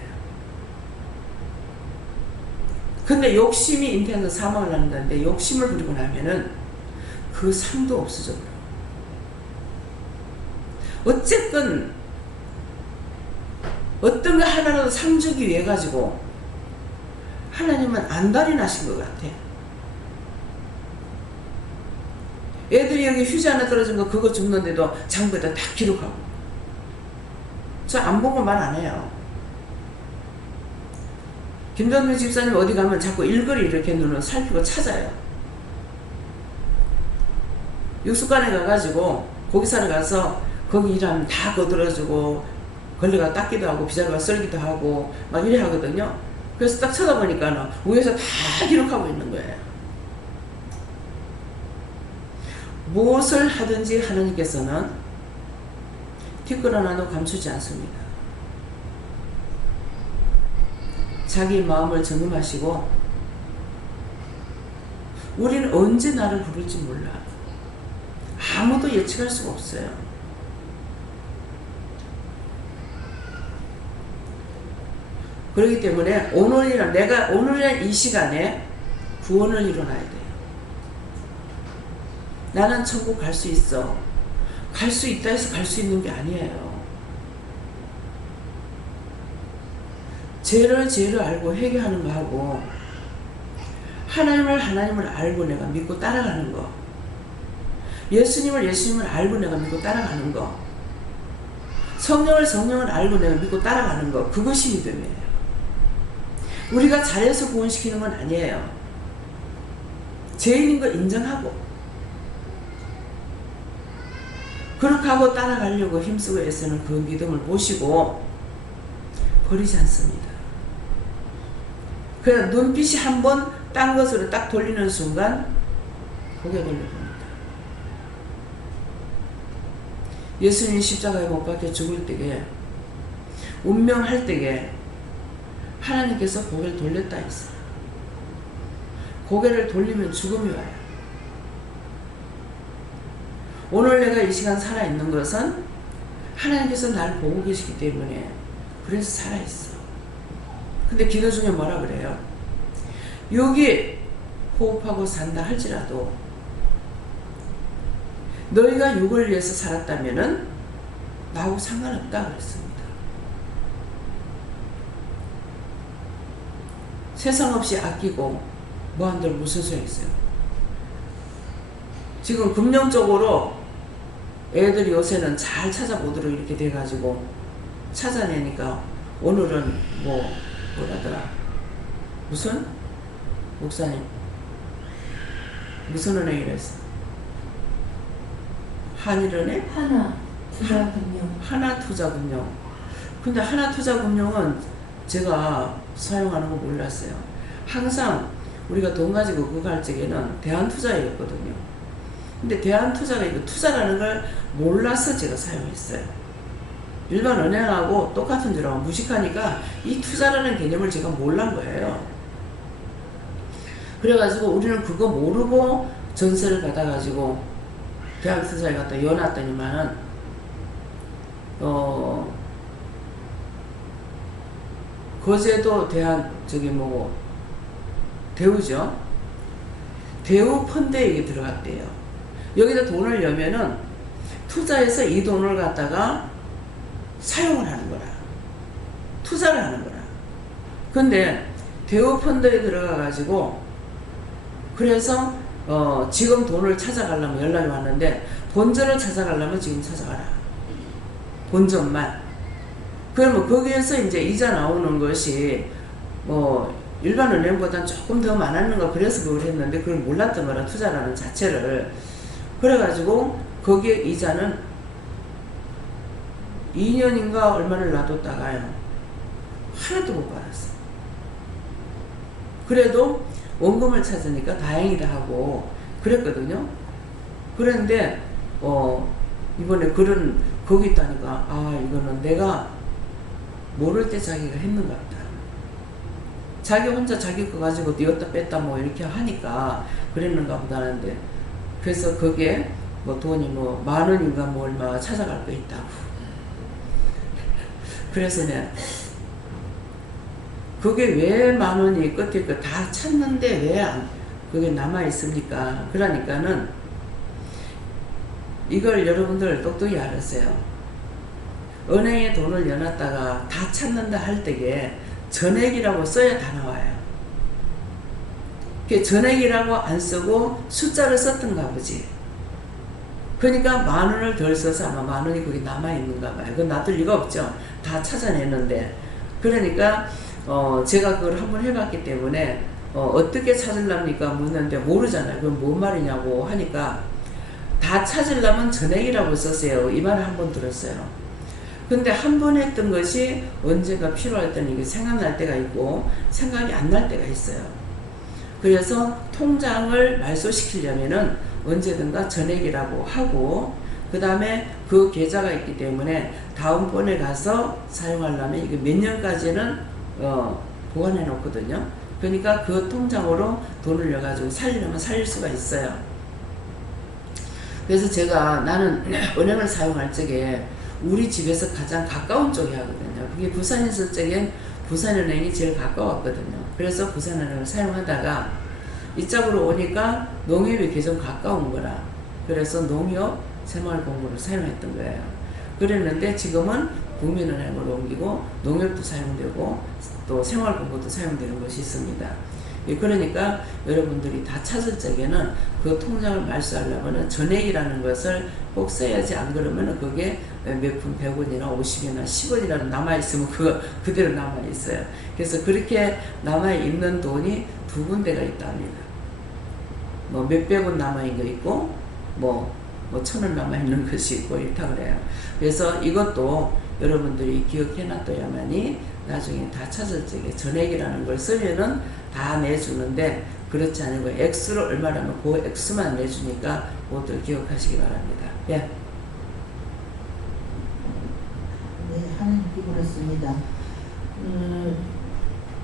근데 욕심이 잉태해서 사망을 한다는데 욕심을 부리고 나면은 그 상도 없어져 버려. 어쨌든 어떤 거 하나라도 상 주기 위해 가지고 하나님은 안달이 나신 것 같아. 애들이 여기 휴지 하나 떨어진 거 그거 줍는데도 장부에다 다 기록하고. 저 안 보고 말 안 해요. 김정민 집사님 어디 가면 자꾸 일거리 이렇게 눈을 살피고 찾아요. 육수관에 가가지고 고기 사러 가서 거기 일하면 다 거들어주고 걸레가 닦기도 하고 빗자루가 썰기도 하고 막 이래 하거든요. 그래서 딱 쳐다보니까는 위에서 다 기록하고 있는 거예요. 무엇을 하든지 하나님께서는 티끌 하나도 감추지 않습니다. 자기 마음을 점검하시고 우리는 언제 나를 부를지 몰라. 아무도 예측할 수가 없어요. 그렇기 때문에 오늘이란 이 시간에 구원을 이뤄놔야 돼요. 나는 천국 갈 수 있어. 갈 수 있다 해서 갈 수 있는 게 아니에요. 죄를 알고 회개하는 거 하고 하나님을 알고 내가 믿고 따라가는 거, 예수님을 알고 내가 믿고 따라가는 거, 성령을 알고 내가 믿고 따라가는 거, 그것이 믿음이에요. 우리가 잘해서 구원시키는 건 아니에요. 죄인인 거 인정하고 그렇게 하고 따라가려고 힘쓰고 애쓰는 그 믿음을 보시고 버리지 않습니다. 그냥 눈빛이 한번 딴 것으로 딱 돌리는 순간 고개 돌려봅니다. 예수님이 십자가에 못 박혀 죽을 때에 운명할 때에 하나님께서 고개를 돌렸다 했어요. 고개를 돌리면 죽음이 와요. 오늘 내가 이 시간 살아있는 것은 하나님께서 날 보고 계시기 때문에 그래서 살아있어. 근데 기도 중에 뭐라 그래요? 여기 호흡하고 산다 할지라도 너희가 육을 위해서 살았다면은 나하고 상관없다 그랬습니다. 세상 없이 아끼고 뭐한들 무슨 소용 있어요? 지금 금령적으로 애들이 요새는 잘 찾아보도록 이렇게 돼가지고 찾아내니까 오늘은 뭐라더라? 무슨? 목사님 무슨 은행이라 했어? 한일은행? 하나투자금융. 근데 하나투자금융은 제가 사용하는 거 몰랐어요. 항상 우리가 돈 가지고 그거 할 적에는 대한투자였거든요. 근데 대한투자가 이거 투자라는 걸 몰라서 제가 사용했어요. 일반 은행하고 똑같은 줄 알고 무식하니까 이 투자라는 개념을 제가 몰란 거예요. 그래가지고 우리는 그거 모르고 전세를 받아가지고 대한투자에 갖다 여놨더니만은 거제도 대우죠. 대우 펀드에 이게 들어갔대요. 여기다 돈을 넣으면은 투자해서 이 돈을 갖다가 사용을 하는 거라. 투자를 하는 거라. 근데 대우 펀드에 들어가가지고 그래서 지금 돈을 찾아가려면 연락이 왔는데 본전을 찾아가려면 지금 찾아가라. 본전만. 그러면 거기에서 이제 이자 나오는 것이 일반 은행보다는 조금 더 많았는 거 그래서 그걸 했는데 그걸 몰랐던 거라 투자라는 자체를. 그래가지고 거기에 이자는 2년인가 얼마를 놔뒀다가요. 하나도 못 받았어. 그래도 원금을 찾으니까 다행이다 하고 그랬거든요. 그런데 이번에 거기 있다니까 이거는 내가 모를 때 자기가 했는 것 같다. 자기 혼자 자기 거 가지고 띄었다 뺐다 이렇게 하니까 그랬는가 보다 하는데 그래서 거기에 돈이 10,000원인가 얼마 찾아갈 거 있다고. 그래서 내가 그게 왜 10,000원이 끝에 거 다 찾는데 왜 그게 남아있습니까? 그러니까는 이걸 여러분들 똑똑히 알았어요. 은행에 돈을 넣어놨다가 다 찾는다 할 때에 전액이라고 써야 다 나와요. 그게 전액이라고 안 쓰고 숫자를 썼던가 보지. 그러니까 10,000원을 덜 써서 아마 10,000원이 거기 남아있는가 봐요. 그건 놔둘 리가 없죠. 다 찾아냈는데. 그러니까 제가 그걸 한번 해봤기 때문에 어떻게 찾으랍니까? 묻는데 모르잖아요. 그럼 뭔 말이냐고 하니까 다 찾으려면 전액이라고 썼어요. 이 말을 한번 들었어요. 근데 한 번 했던 것이 언제가 필요할 때는 이게 생각날 때가 있고 생각이 안 날 때가 있어요. 그래서 통장을 말소시키려면은 언제든가 전액이라고 하고 그 다음에 그 계좌가 있기 때문에 다음번에 가서 사용하려면 이게 몇 년까지는 보관해 놓거든요. 그러니까 그 통장으로 돈을 넣어가지고 살리려면 살릴 수가 있어요. 그래서 제가 나는 은행을 사용할 적에 우리 집에서 가장 가까운 쪽에 하거든요. 그게 부산에 있을 적엔 부산은행이 제일 가까웠거든요. 그래서 부산은행을 사용하다가 이쪽으로 오니까 농협이 계속 가까운 거라 그래서 농협 새마을금고를 사용했던 거예요. 그랬는데 지금은 국민은행으로 옮기고 농협도 사용되고 또 새마을금고도 사용되는 것이 있습니다. 그러니까 여러분들이 다 찾을 적에는 그 통장을 말소하려면 전액이라는 것을 꼭 써야지. 안 그러면 그게 몇 푼 100원이나 50원이나 10원이라도 남아있으면 그거 그대로 남아있어요. 그래서 그렇게 남아있는 돈이 두 군데가 있답니다. 뭐 몇백 원 남아있는 거 있고 뭐 1,000원 남아있는 것이 있고 이렇다 그래요. 그래서 이것도 여러분들이 기억해놔둬야만이 나중에 다 찾을 적에 전액이라는 걸 쓰면은 다 내주는데 그렇지 않고 X를 얼마라면 그 X만 내주니까 그것들 기억하시기 바랍니다. 예. 네, 하나님께 그렇습니다.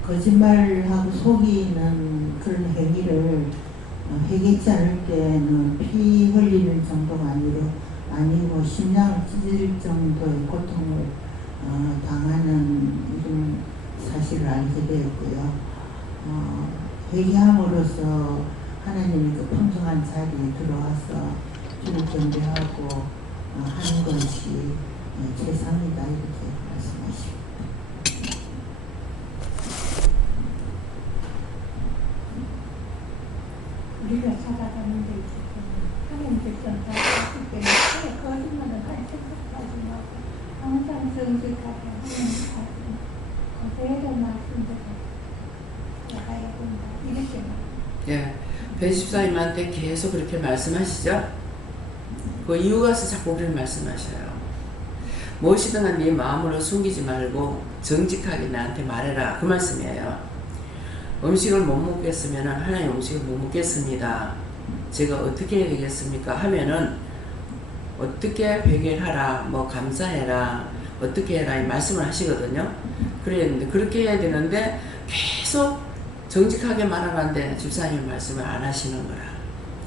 거짓말하고 속이는 그런 행위를 회개치 않을 때는 피 흘리는 정도가 아니고 심장을 찢을 정도의 고통을 당하는 이런 사실을 알게 되었고요. 회개함으로써 하나님의 그 풍성한 자리에 들어와서 주를 경배하고 하는 것이 최상이다 이렇게 말씀하십니다. 우리가 살아가는데 하나님께서는 다 봤기 때문에 거짓말을 할 생각도 하지 말고 항상 정직하게 하나님 그대로 말씀대로 나가야 된다 이렇게 예. 배집사님한테 계속 그렇게 말씀하시죠? 그 이유가 있어서 자꾸 그렇게 말씀하셔요. 무엇이든 간 네 마음으로 숨기지 말고 정직하게 나한테 말해라. 그 말씀이에요. 음식을 못 먹겠으면 하나님 음식을 못 먹겠습니다. 제가 어떻게 해야 되겠습니까? 하면은 어떻게 회개하라, 뭐 감사해라, 어떻게 해라 이 말씀을 하시거든요. 그랬는데 그렇게 해야 되는데 계속 정직하게 말하는데 집사님 말씀을 안 하시는 거라.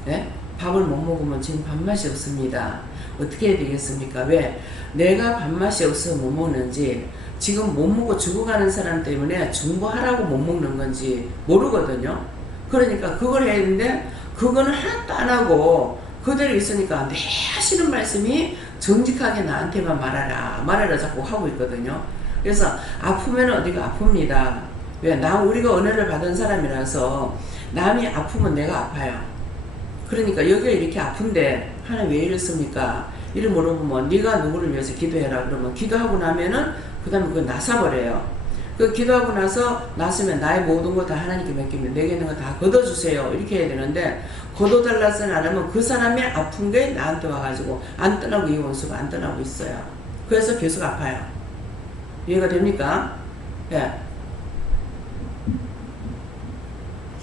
예? 밥을 못 먹으면 지금 밥맛이 없습니다. 어떻게 해야 되겠습니까? 왜? 내가 밥맛이 없어서 못 먹는지 지금 못 먹고 죽어가는 사람 때문에 중보하라고 못 먹는 건지 모르거든요. 그러니까 그걸 해야 되는데 그거는 하나도 안 하고 그대로 있으니까 내 하시는 말씀이 정직하게 나한테만 말하라 자꾸 하고 있거든요. 그래서 아프면 어디가 아픕니다. 왜? 우리가 은혜를 받은 사람이라서 남이 아프면 내가 아파요. 그러니까 여기가 이렇게 아픈데 하나님 왜 이랬습니까? 이를 물어보면 네가 누구를 위해서 기도해라 그러면 기도하고 나면은 그 다음에 그거 나사버려요. 그 기도하고 났으면 나의 모든 거 다 하나님께 맡기면 내게 있는 거 다 걷어주세요 이렇게 해야 되는데 걷어달라서는 안 하면 그 사람의 아픈 게 나한테 와가지고 안 떠나고 이 원수가 안 떠나고 있어요. 그래서 계속 아파요. 이해가 됩니까? 예.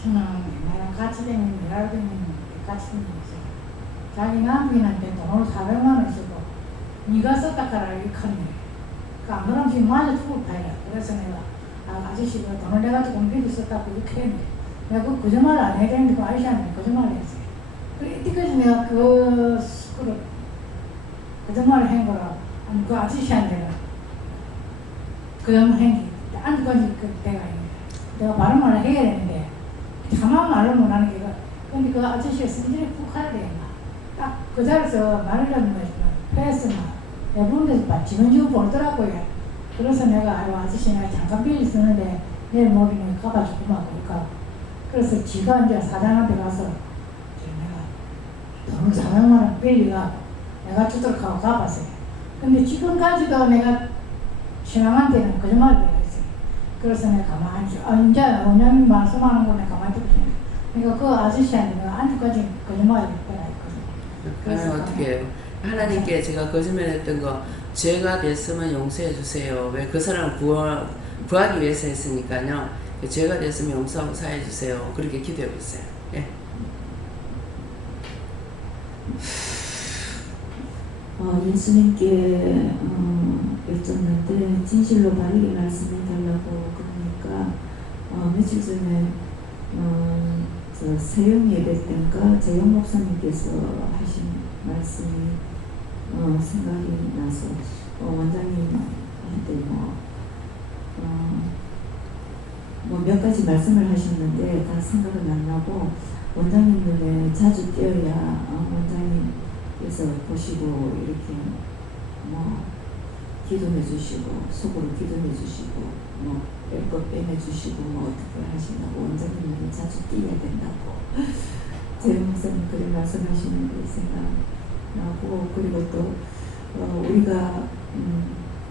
저는 나랑 같이 다니는 내가 다니는 같이 다니는 있어요. 자기 남편한테 돈을 400만 원 쓰고 네가 썼다 카라 이렇게 하네. 안 그러면 지금 맞아 죽을 파이라. 그래서 내가 아저씨가 돈을 내가 조금 빌려 썼다고 이렇게 했는데 내가 그 거짓말을 안 해야 되는데 그 아저씨한테 거짓말을 했어요. 이때까지 내가 그 거짓말을 한 거라 아니 그 아저씨한테가 거짓말 한 게 안주까지 그 때가 있네. 내가 바른 말을 해야 되는데 자만 말을 못하는 게 근데 그 아저씨가 성질이 푹 가야 되나 딱 그 자리에서 말을 하는 거지만 패스나 대부분에서 지근지근 벌더라고요. 그래서 내가 아유 아저씨 내가 잠깐 빌리 쓰는데 내일 모레는 갚아주구만 그러니까 그래서 지가 이제 사장한테 가서 내가 돈 400만 원 빌리가 내가 주도록 하고 갚았어요. 근데 지금까지도 내가 신앙한테는 거짓말을 했어요. 그래서 내가 가만히 이제 원장님 말씀하는 거 내가 가만히 듣고 있어요. 그러니까 그 아저씨한테 내가 안주까지 거짓말을 했거든. 그러면 어떻게 해요? 하나님께 제가 거짓말했던 거 죄가 됐으면 용서해 주세요. 왜 그 사람을 구하기 위해서 했으니까요. 죄가 됐으면 용서하고 사해 주세요. 그렇게 기도하고 있어요. 예. 예수님께 여쭙는데 진실로 바르게 말씀해 달라고 그러니까 며칠 전에 저 세영 예배 때인가 재영 목사님께서 하신 말씀이 생각이 나서 원장님한테 몇 가지 말씀을 하셨는데 다 생각은 안 나고 원장님 눈에 자주 띄어야 원장님께서 보시고 이렇게 기도해 주시고 속으로 기도해 주시고 뺄 것 빼내 주시고 어떻게 하신다고 원장님 눈에 자주 띄어야 된다고 재영 목사님 그런 말씀하시는 게 생각나고 그리고 또 우리가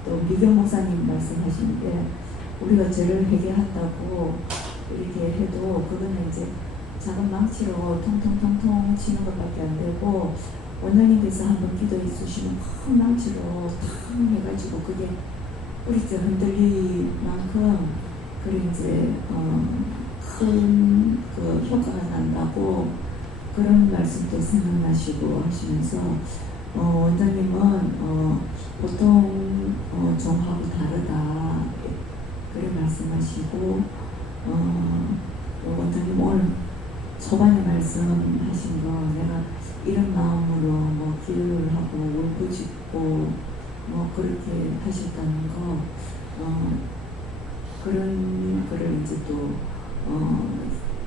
또 미경 목사님 말씀하시는데 우리가 죄를 회개한다고 이렇게 해도 그거는 이제 작은 망치로 통통통통 치는 것밖에 안 되고 원장님께서 한번 기도해 주시면 큰 망치로 탕 해가지고 그게 뿌리째 흔들릴 만큼 그리고 이제 큰 그 효과가 난다고 그런 말씀도 생각나시고 하시면서 원장님은 보통 종하고 다르다 그렇게 말씀하시고 원장님 오늘 초반에 말씀하신 거 내가 이런 마음으로 기도를 하고 울부짖고 그렇게 하셨다는 거 그런 거를 이제 또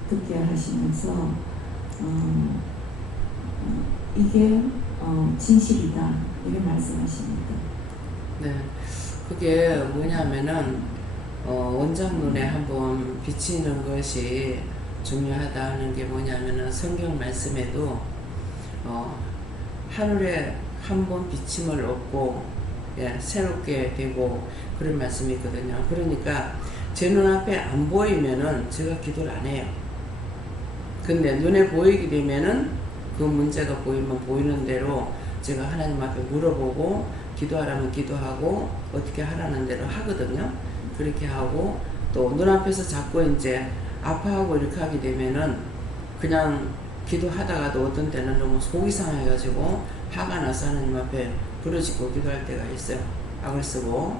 듣게 하시면서 이게 진실이다 이렇게 말씀하십니다. 네. 그게 뭐냐면은 원장 눈에 한번 비치는 것이 중요하다는 게 뭐냐면은 성경 말씀에도 하늘에 한번 비침을 얻고 새롭게 되고 그런 말씀이 있거든요. 그러니까 제 눈앞에 안 보이면은 제가 기도를 안 해요. 근데 눈에 보이게 되면은 그 문제가 보이면 보이는 대로 제가 하나님 앞에 물어보고 기도하라면 기도하고 어떻게 하라는 대로 하거든요. 그렇게 하고 또 눈앞에서 자꾸 이제 아파하고 이렇게 하게 되면은 그냥 기도하다가도 어떤 때는 너무 속이 상해가지고 화가 나서 하나님 앞에 부르짖고 기도할 때가 있어요. 악을 쓰고.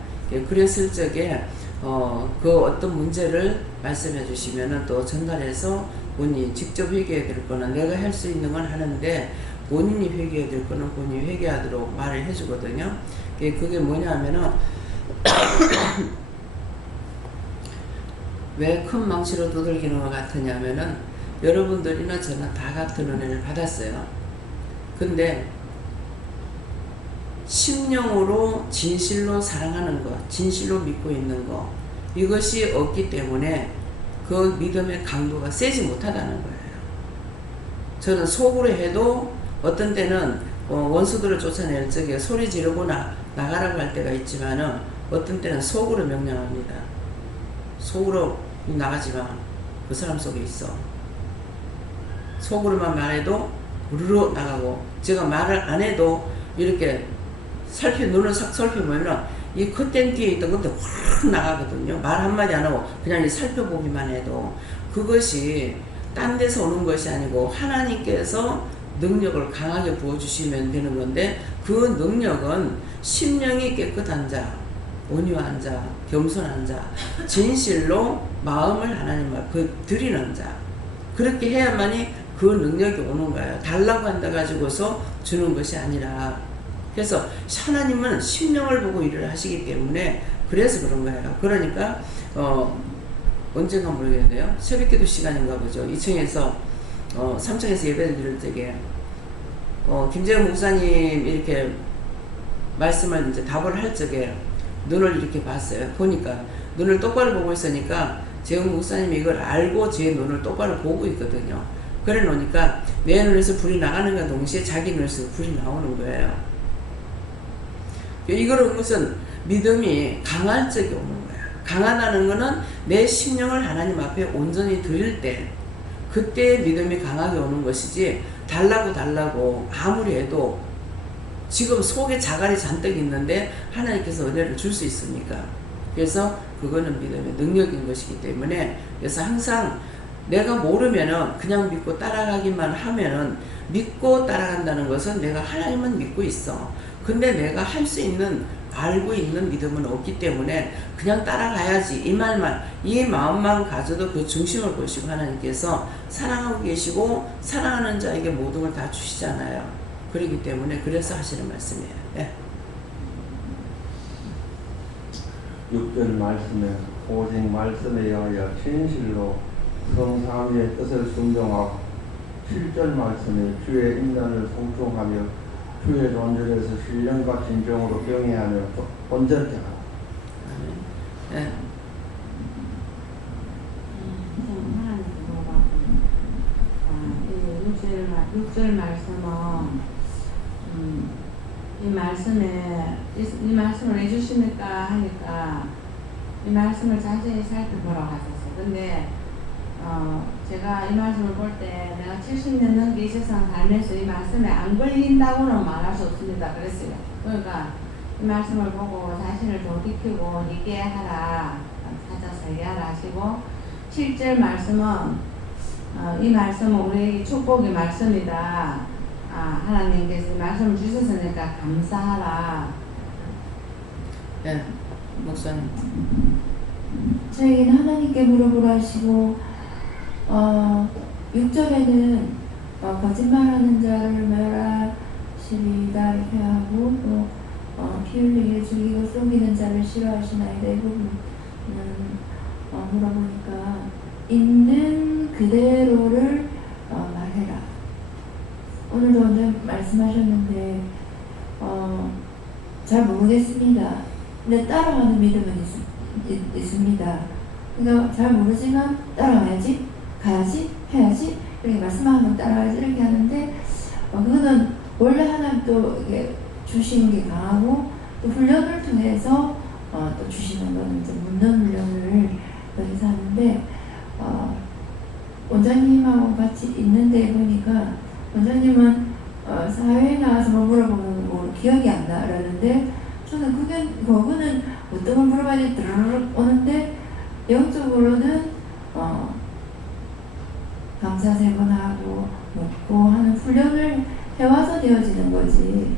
그랬을 적에 그 어떤 문제를 말씀해 주시면은 또 전달해서 본인이 직접 회개해야 될 거는 내가 할 수 있는 건 하는데 본인이 회개해야 될 거는 본인이 회개하도록 말을 해주거든요. 그게 뭐냐면은 왜 큰 망치로 두들기는 것 같으냐면은 여러분들이나 저나 다 같은 은혜를 받았어요. 근데 심령으로 진실로 사랑하는 것, 진실로 믿고 있는 것 이것이 없기 때문에 그 믿음의 강도가 세지 못하다는 거예요. 저는 속으로 해도 어떤 때는 원수들을 쫓아낼 적에 소리 지르고 나가라고 할 때가 있지만은 어떤 때는 속으로 명령합니다. 속으로 나가지 마. 그 사람 속에 있어. 속으로만 말해도 우르르 나가고 제가 말을 안 해도 이렇게 눈을 싹 살펴보면 이 컷된 뒤에 있던 것도 확 나가거든요. 말 한마디 안 하고 그냥 이 살펴보기만 해도 그것이 딴 데서 오는 것이 아니고 하나님께서 능력을 강하게 부어주시면 되는 건데 그 능력은 심령이 깨끗한 자, 온유한 자, 겸손한 자, 진실로 마음을 하나님 앞에 드리는 자 그렇게 해야만이 그 능력이 오는 거예요. 달라고 한다 가지고서 주는 것이 아니라 그래서 하나님은 심령을 보고 일을 하시기 때문에 그래서 그런 거예요. 그러니까 언젠가 모르겠는데요. 새벽기도 시간인가 보죠. 2층에서 3층에서 예배를 드릴 적에 김재현 목사님 이렇게 말씀을 이제 답을 할 적에 눈을 이렇게 봤어요. 보니까 눈을 똑바로 보고 있으니까 재영 목사님이 이걸 알고 제 눈을 똑바로 보고 있거든요. 그래 놓으니까 내 눈에서 불이 나가는가 동시에 자기 눈에서 불이 나오는 거예요. 이거는 것은 믿음이 강할 적이 오는 거야. 강하다는 거는 내 심령을 하나님 앞에 온전히 드릴 때 그때 믿음이 강하게 오는 것이지, 달라고 아무리 해도 지금 속에 자갈이 잔뜩 있는데 하나님께서 은혜를 줄 수 있습니까? 그래서 그거는 믿음의 능력인 것이기 때문에, 그래서 항상 내가 모르면은 그냥 믿고 따라가기만 하면은, 믿고 따라간다는 것은 내가 하나님은 믿고 있어. 근데 내가 할 수 있는, 알고 있는 믿음은 없기 때문에 그냥 따라가야지, 이 마음만 가져도 그 중심을 보시고 하나님께서 사랑하고 계시고 사랑하는 자에게 모든 걸 다 주시잖아요. 그렇기 때문에 그래서 하시는 말씀이에요. 네. 6절 말씀에 오직 말씀에 의하여 진실로 성삼위의 뜻을 순종하고 7절 말씀에 주의 인단을 성종하며 주의 존전에서 신령과 진정으로 경외하며 온전케 하라. 네. 하나님 물어봤고, 6절 말씀은 이 말씀을 해주시니까 하니까 이 말씀을 자세히 살펴보러 갔었어요. 근데 제가 이 말씀을 볼 때 내가 70년 넘게 이 세상 살면서 이 말씀에 안 걸린다고는 말할 수 없습니다. 그랬어요. 그러니까 이 말씀을 보고 자신을 돌이키고 네게 하라, 찾아서 얘기하라 하시고, 7절 말씀은 이 말씀은 우리에게 축복의 말씀이다. 하나님께서 이 말씀을 주셨으니까 감사하라. 네. 목사님. 저에게는 하나님께 물어보라 하시고, 6절에는 거짓말하는 자를 멸하시리다 이렇게 하고, 또 피 흘리게 죽이고 속이는 자를 싫어하시나이다. 이 부분은 물어보니까 있는 그대로를 말해라. 오늘도 오늘 말씀하셨는데 잘 모르겠습니다. 근데 따라가는 믿음은 있습니다. 그러니까 잘 모르지만 따라가야지, 가야지, 해야지 이렇게 말씀하면 따라가야지 이렇게 하는데, 그거는 원래 하나님 또 이게 주시는 게 강하고, 또 훈련을 통해서 또 주시는 거는 이제 묻는 훈련을 여기서 하는데, 원장님하고 같이 있는데 보니까 원장님은 사회에 나와서 뭐 물어보면 뭐 기억이 안 나라는데, 저는 그거는 어떤 걸 물어봐야 드르륵 오는데, 영적으로는 감사 3번 하고 묻고 하는 훈련을 해와서 되어지는 거지.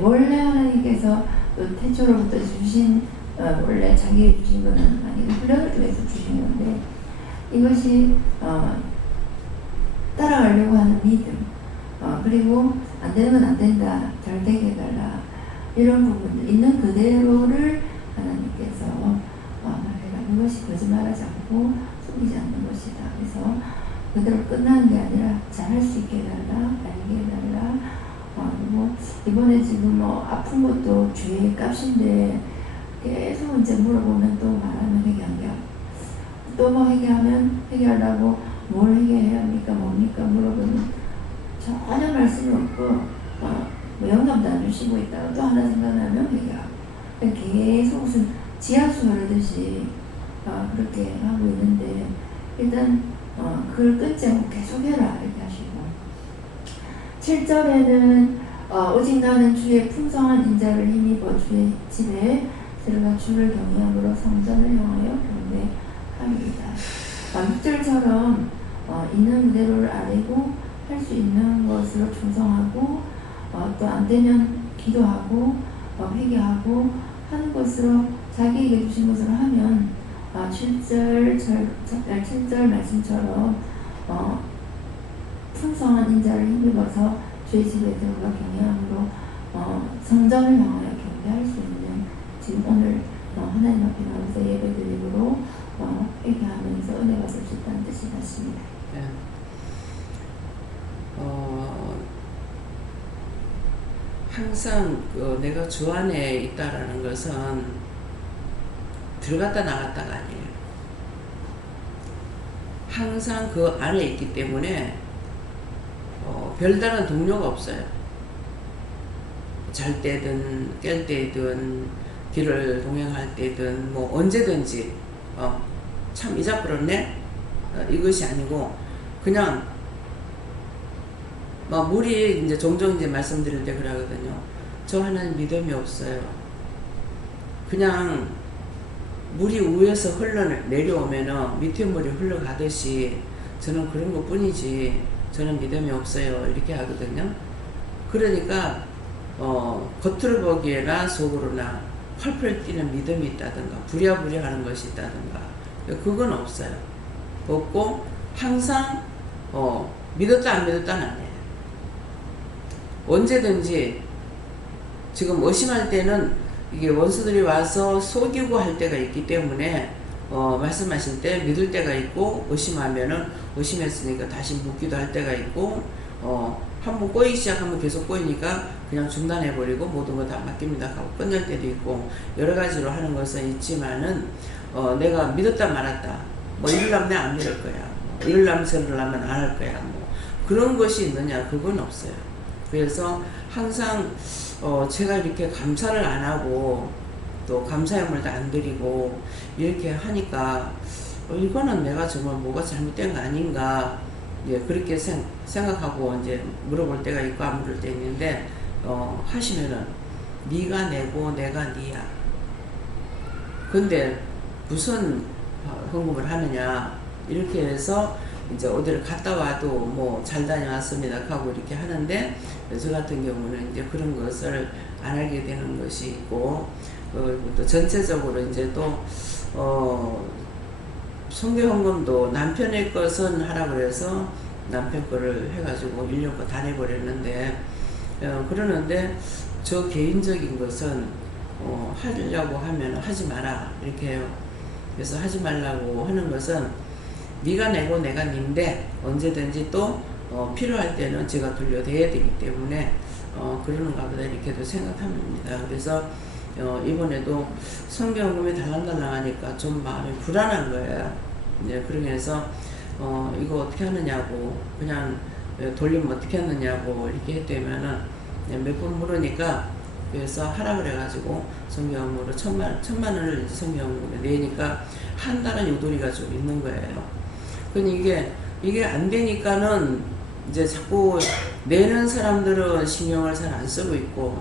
원래 하나님께서 또 태초로부터 주신 원래 자기에게 주신 거는 아니고 훈련을 통해서 주신 건데, 이것이 따라가려고 하는 믿음, 그리고 안 되는 건 안 된다, 잘 되게 해달라, 이런 부분들 있는 그대로를 하나님께서 말해라. 이것이 거짓말하지 않고 속이지 않는 것이다. 그래서 그대로 끝나는 게 아니라 잘할 수 있게 해달라, 알게 해달라. 그리고 이번에 지금 아픈 것도 죄의 값인데 계속 이제 물어보면 또 말하면 회개하고, 또 뭐 회개하면 회개하려고 뭘 회개해야 합니까, 뭡니까 물어보면 전혀 말씀이 없고 뭐 영감도 안 주시고 있다가 또 하나 생각나면 회개하고, 계속 무슨 지하수 흐르듯이 그렇게 하고 있는데, 일단 그걸 끊지 않고 계속 해라 이렇게 하시고, 7절에는 오직 나는 주의 풍성한 인자를 힘입어 주의 집에 들어가 주를 경외함으로 성전을 향하여 경배하리이다. 6절처럼 있는 그대로를 아뢰고 할 수 있는 것으로 충성하고, 또 안 되면 기도하고 회개하고 하는 것으로 자기에게 주신 것으로 하면 7절 말씀처럼 풍성한 인자를 힘입어서 주의 집에 들어가 경외함으로 성전을 향하여 경배할 수 있는, 지금 오늘 하나님 앞에 나와서 예배드리므로 회개하면서 은혜 받을 수 있다는 뜻이 같습니다. 네. 항상 내가 주 안에 있다라는 것은 들어갔다 나갔다가 아니에요. 항상 그 안에 있기 때문에 별다른 동료가 없어요. 잘 때든 깰 때든 길을 동행할 때든 뭐 언제든지 참 이자부럽네. 이것이 아니고 그냥 물이 이제 종종 이제 말씀드릴 때 그러거든요. 저 하나님 믿음이 없어요. 그냥 물이 위에서 흘러내려오면은 밑에 물이 흘러가듯이 저는 그런 것 뿐이지 저는 믿음이 없어요. 이렇게 하거든요. 그러니까 겉으로 보기에나 속으로나 펄펄 뛰는 믿음이 있다든가 부랴부랴 하는 것이 있다든가 그건 없어요. 없고 항상 믿었다 안 믿었다는 아니에요. 언제든지 지금 의심할 때는 이게 원수들이 와서 속이고 할 때가 있기 때문에 말씀하실 때 믿을 때가 있고 의심하면은 의심했으니까 다시 묻기도 할 때가 있고 한번 꼬이기 시작하면 계속 꼬이니까 그냥 중단해버리고 모든 거 다 맡깁니다 하고 끝낼 때도 있고 여러 가지로 하는 것은 있지만은 내가 믿었다 말았다 뭐 이러려면 내가 안 믿을 거야 이러려면 저러려면 안 할 거야 뭐 그런 것이 있느냐 그건 없어요. 그래서 항상 제가 이렇게 감사를 안 하고 또 감사의 물도 안 드리고 이렇게 하니까 이거는 내가 정말 뭐가 잘못된 거 아닌가 그렇게 생각하고 이제 물어볼 때가 있고 안 물을 때 있는데 하시면은 네가 내고 내가 네야. 근데 무슨 헌금을 하느냐 이렇게 해서 이제 어디를 갔다 와도 뭐 잘 다녀왔습니다 하고 이렇게 하는데 저 같은 경우는 이제 그런 것을 안 하게 되는 것이 있고 또 전체적으로 이제 또 선교 헌금도 남편의 것은 하라고 해서 남편 거를 해가지고 1년 거 다 내버렸는데 그러는데 저 개인적인 것은 하려고 하면 하지 마라 이렇게 해요. 그래서 하지 말라고 하는 것은 네가 내고 내가 닌데 언제든지 또 필요할 때는 제가 돌려대야 되기 때문에 그러는가 보다 이렇게도 생각합니다. 그래서 이번에도 선교헌금이 달랑달랑 하니까 좀 마음이 불안한 거예요. 이제 그러면서 이거 어떻게 하느냐고 그냥 돌리면 어떻게 하느냐고 이렇게 했더면은 몇 번 물으니까 그래서 하라 그래가지고 선교헌금으로 천만 원을 선교헌금에 내니까 한 달은 유도리가 좀 있는 거예요. 그러니 이게 안 되니까는 이제 자꾸 내는 사람들은 신경을 잘 안 쓰고 있고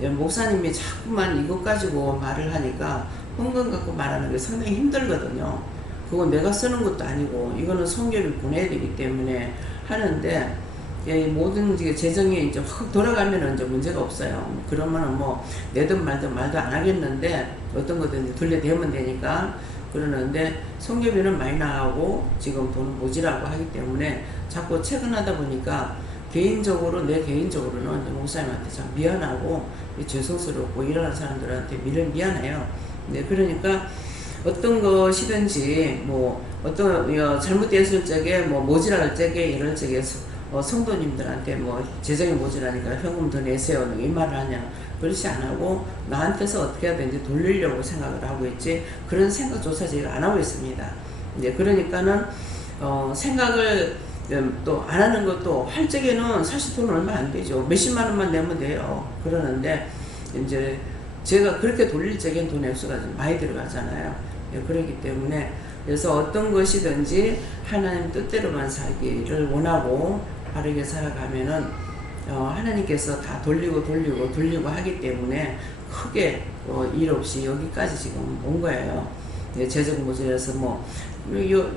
목사님이 자꾸만 이것 가지고 말을 하니까 헌금 갖고 말하는 게 상당히 힘들거든요. 그건 내가 쓰는 것도 아니고 이거는 선교를 보내야 되기 때문에 하는데 모든 재정이 이제 확 돌아가면 이제 문제가 없어요. 그러면은 뭐 내든 말든 말도 안 하겠는데 어떤 거든지 둘러대면 되니까 그러는데 선교비는 많이 나가고 지금 돈은 모자라고 하기 때문에 자꾸 체근하다 보니까 개인적으로 내 개인적으로는 목사님한테 참 미안하고 죄송스럽고 일하는 사람들한테 미안해요. 네, 그러니까 어떤 것이든지 뭐 어떤 잘못됐을 적에 뭐 모자랄 적에 이럴 적에 성도님들한테 뭐 재정이 모자라니까 현금 더 내세요 이 말을 하냐 그렇지 안 하고 나한테서 어떻게 하든지 돌리려고 생각을 하고 있지 그런 생각조차 제가 안 하고 있습니다. 이제 그러니까는 생각을 또 안 하는 것도 할 적에는 사실 돈 얼마 안 되죠. 몇십만 원만 내면 돼요. 그러는데 이제 제가 그렇게 돌릴 적엔 돈 액수가 좀 많이 들어가잖아요. 그렇기 때문에 그래서 어떤 것이든지 하나님 뜻대로만 살기를 원하고 바르게 살아가면은 하나님께서 다 돌리고 하기 때문에 크게 일 없이 여기까지 지금 온 거예요. 재정 모자라서 뭐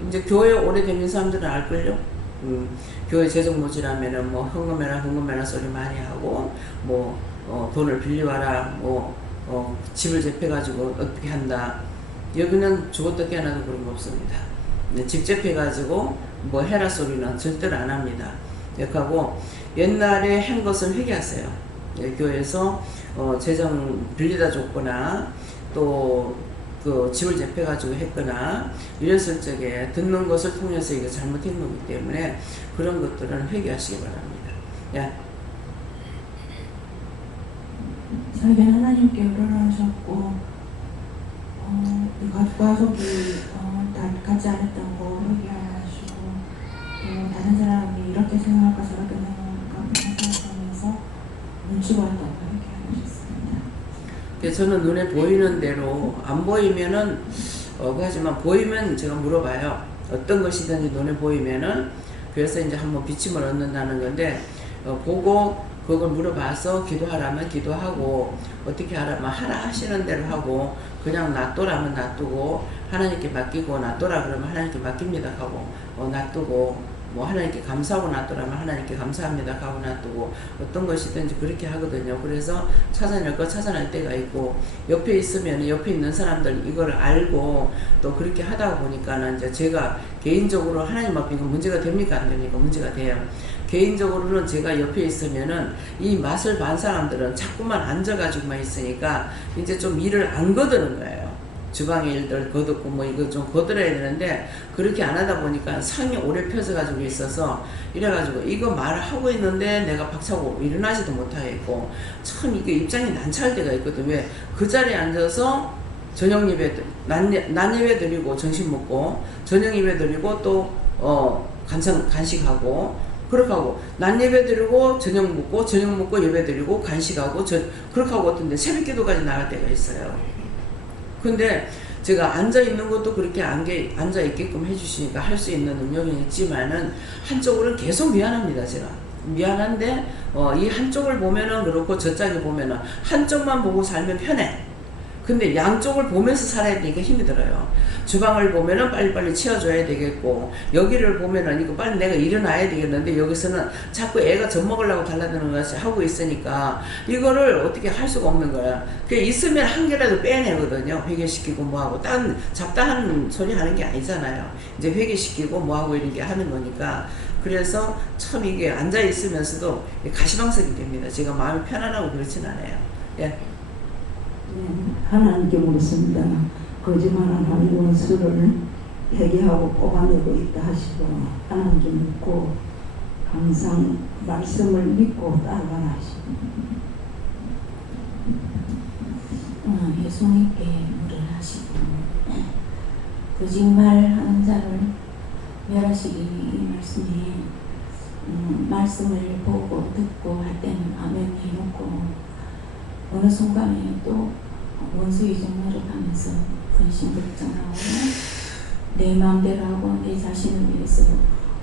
이제 교회 오래된 사람들은 알걸요. 교회 재정 모자라면은 뭐 헌금해라 소리 많이 하고 뭐 돈을 빌려와라 뭐 집을 접해가지고 어떻게 한다. 여기는 죽었다 깨어나도 그런 거 없습니다. 집 접해가지고 뭐 해라 소리는 절대로 안 합니다. 하고 옛날에 한 것을 회개하세요. 교회에서 재정 빌리다 줬거나 또 그 집을 접해가지고 했거나 이랬을 적에 듣는 것을 통해서 이거 잘못된 거기 때문에 그런 것들은 회개하시기 바랍니다. 야. 자기는 하나님께 의뢰하셨고 가족이 다 같지 않았던 거 회개하시고 죽었다고 얘기하셨습니다. 그래서 저는 눈에 보이는 대로 안 보이면은 하지만 보이면 제가 물어봐요. 어떤 것이든지 눈에 보이면은 그래서 이제 한번 비침을 얻는다는 건데 보고 그걸 물어봐서 기도하라면 기도하고 어떻게 하라면 하라 하시는 대로 하고 그냥 놔두라면 놔두고 하나님께 맡기고 놔두라 그러면 하나님께 맡깁니다 하고 놔두고 뭐 하나님께 감사하고 놔두라면 하나님께 감사합니다 하고 놔두고 어떤 것이든지 그렇게 하거든요. 그래서 찾아낼 거 찾아낼 때가 있고 옆에 있으면 옆에 있는 사람들 이걸 알고 또 그렇게 하다 보니까는 이제 제가 개인적으로 하나님 앞에 이거 문제가 됩니까 안 됩니까? 문제가 돼요. 개인적으로는 제가 옆에 있으면은 이 맛을 반 사람들은 자꾸만 앉아가지고만 있으니까 이제 좀 일을 안 거드는 거예요. 주방의 일들 거듣고 뭐 이거 좀 거들어야 되는데 그렇게 안 하다 보니까 상이 오래 펴져가지고 있어서 이래가지고 이거 말하고 있는데 내가 박차고 일어나지도 못하겠고 참 이게 입장이 난처할 때가 있거든. 왜 그 자리에 앉아서 저녁 예배 낮 예배 드리고 점심 먹고 저녁 예배 드리고 또 간식하고 그렇게 하고 낮 예배 드리고 저녁 먹고 예배 드리고 간식하고 그렇게 하고 어떤데 새벽 기도까지 나갈 때가 있어요. 근데 제가 앉아있는 것도 그렇게 앉아있게끔 해주시니까 할 수 있는 능력이 있지만은 한쪽으로는 계속 미안합니다. 제가 미안한데 이 한쪽을 보면은 그렇고 저쪽을 보면은 한쪽만 보고 살면 편해. 근데 양쪽을 보면서 살아야 되니까 힘이 들어요. 주방을 보면은 빨리빨리 치워줘야 되겠고 여기를 보면은 이거 빨리 내가 일어나야 되겠는데 여기서는 자꾸 애가 젖 먹으려고 달라드는 것이 하고 있으니까 이거를 어떻게 할 수가 없는 거야. 그 있으면 한 개라도 빼내거든요. 회개시키고 뭐하고 딴 잡다한 소리 하는 게 아니잖아요. 이제 회개시키고 뭐하고 이렇게 하는 거니까 그래서 참 이게 앉아 있으면서도 가시방석이 됩니다. 제가 마음이 편안하고 그렇진 않아요. 예. 하나님께 묻습니다. 거짓말하는 원수를 회개하고 뽑아내고 있다 하시고 하나님께 묻고 항상 말씀을 믿고 따라가라 하시고 예수님께 물어하시고 거짓말하는 자를 멸하시기 이 말씀에 말씀을 보고 듣고 할 때는 아멘 해놓고 어느 순간에 또 원수의 정로를 가면서 근심 걱정하고 내 마음대로 하고 내 자신을 위해서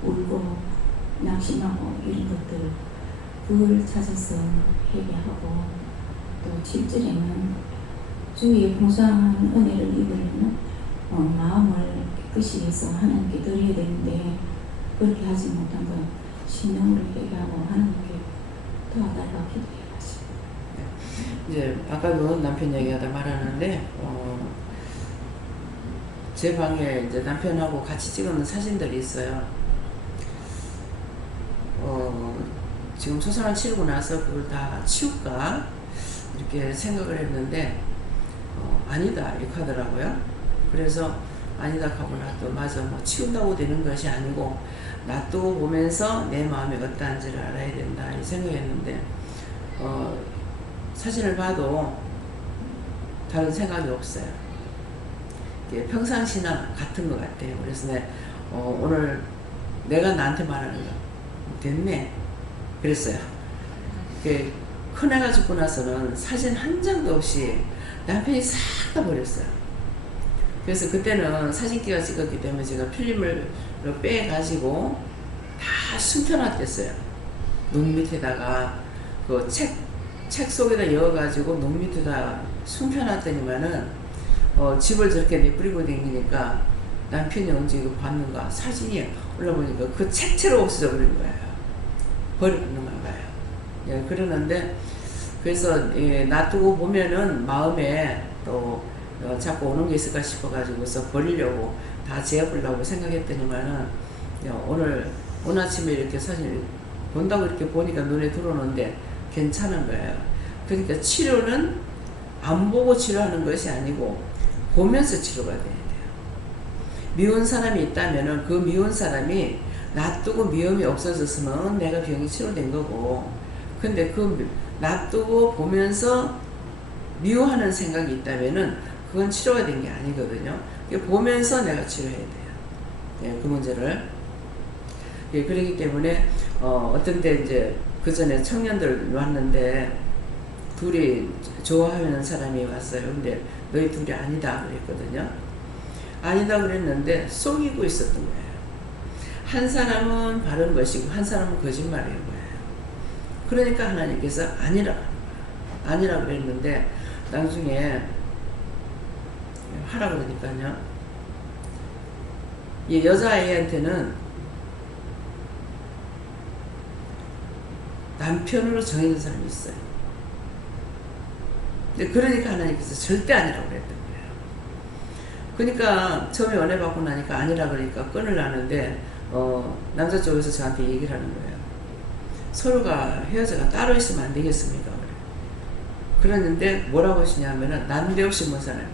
울고 낙심하고 이런 것들 그걸 찾아서 회개하고 또 7절에는 주의 풍성한 은혜를 입으려면 마음을 깨끗이 해서 하나님께 드려야 되는데 그렇게 하지 못한 것 신령으로 회개하고 하나님께 도와달라고 기도해요. 이제 아까도 남편 얘기하다 말하는데 제 방에 이제 남편하고 같이 찍은 사진들이 있어요. 지금 초상을 치르고 나서 그걸 다 치울까 이렇게 생각을 했는데 아니다 이렇게 하더라고요. 그래서 아니다 하고 놔도 맞아 뭐 치운다고 되는 것이 아니고 놔두고 보면서 내 마음이 어떠한지를 알아야 된다 이 생각했는데 사진을 봐도 다른 생각이 없어요. 평상시나 같은 것 같아요. 그래서 오늘 내가 나한테 말하는 거 됐네 그랬어요. 큰 애가 죽고 나서는 사진 한 장도 없이 남편이 싹 다 버렸어요. 그래서 그때는 사진기가 찍었기 때문에 제가 필름을 빼가지고 다 숨겨놨댔어요. 눈 밑에다가 그 책 속에다 넣어가지고 눈 밑에다 숨겨놨더니만은 집을 저렇게 내뿌리고 다니니까 남편이 언제 이거 봤는가 사진이 올라보니까 그 책채로 없어져 버린 거예요. 버리는 건가요. 예, 그러는데 그래서 놔두고 보면은 마음에 또 자꾸 오는 게 있을까 싶어가지고서 버리려고 다 재워보려고 생각했더니만은 오늘 아침에 이렇게 사진을 본다고 이렇게 보니까 눈에 들어오는데 괜찮은 거예요. 그러니까 치료는 안 보고 치료하는 것이 아니고 보면서 치료가 돼야 돼요. 미운 사람이 있다면은 그 미운 사람이 놔두고 미움이 없어졌으면 내가 병이 치료된 거고 근데 그 놔두고 보면서 미워하는 생각이 있다면은 그건 치료가 된 게 아니거든요. 보면서 내가 치료해야 돼요. 예, 그 문제를. 예, 그렇기 때문에 어떤 때 이제 그 전에 청년들 왔는데 둘이 좋아하는 사람이 왔어요. 근데 너희 둘이 아니다 그랬거든요. 아니다 그랬는데 속이고 있었던 거예요. 한 사람은 바른 것이고 한 사람은 거짓말인 거예요. 그러니까 하나님께서 아니라 그랬는데 나중에 하라 그러니까요. 이 여자아이한테는 남편으로 정해진 사람이 있어요. 근데 그러니까 하나님께서 절대 아니라고 그랬던 거예요. 그러니까 처음에 연애 받고 나니까 아니라 그러니까 끊으려는데 남자 쪽에서 저한테 얘기를 하는 거예요. 서로가 헤어져가 따로 있으면 안 되겠습니까? 그랬는데 뭐라고 하시냐면은 난데없이 못 살아요.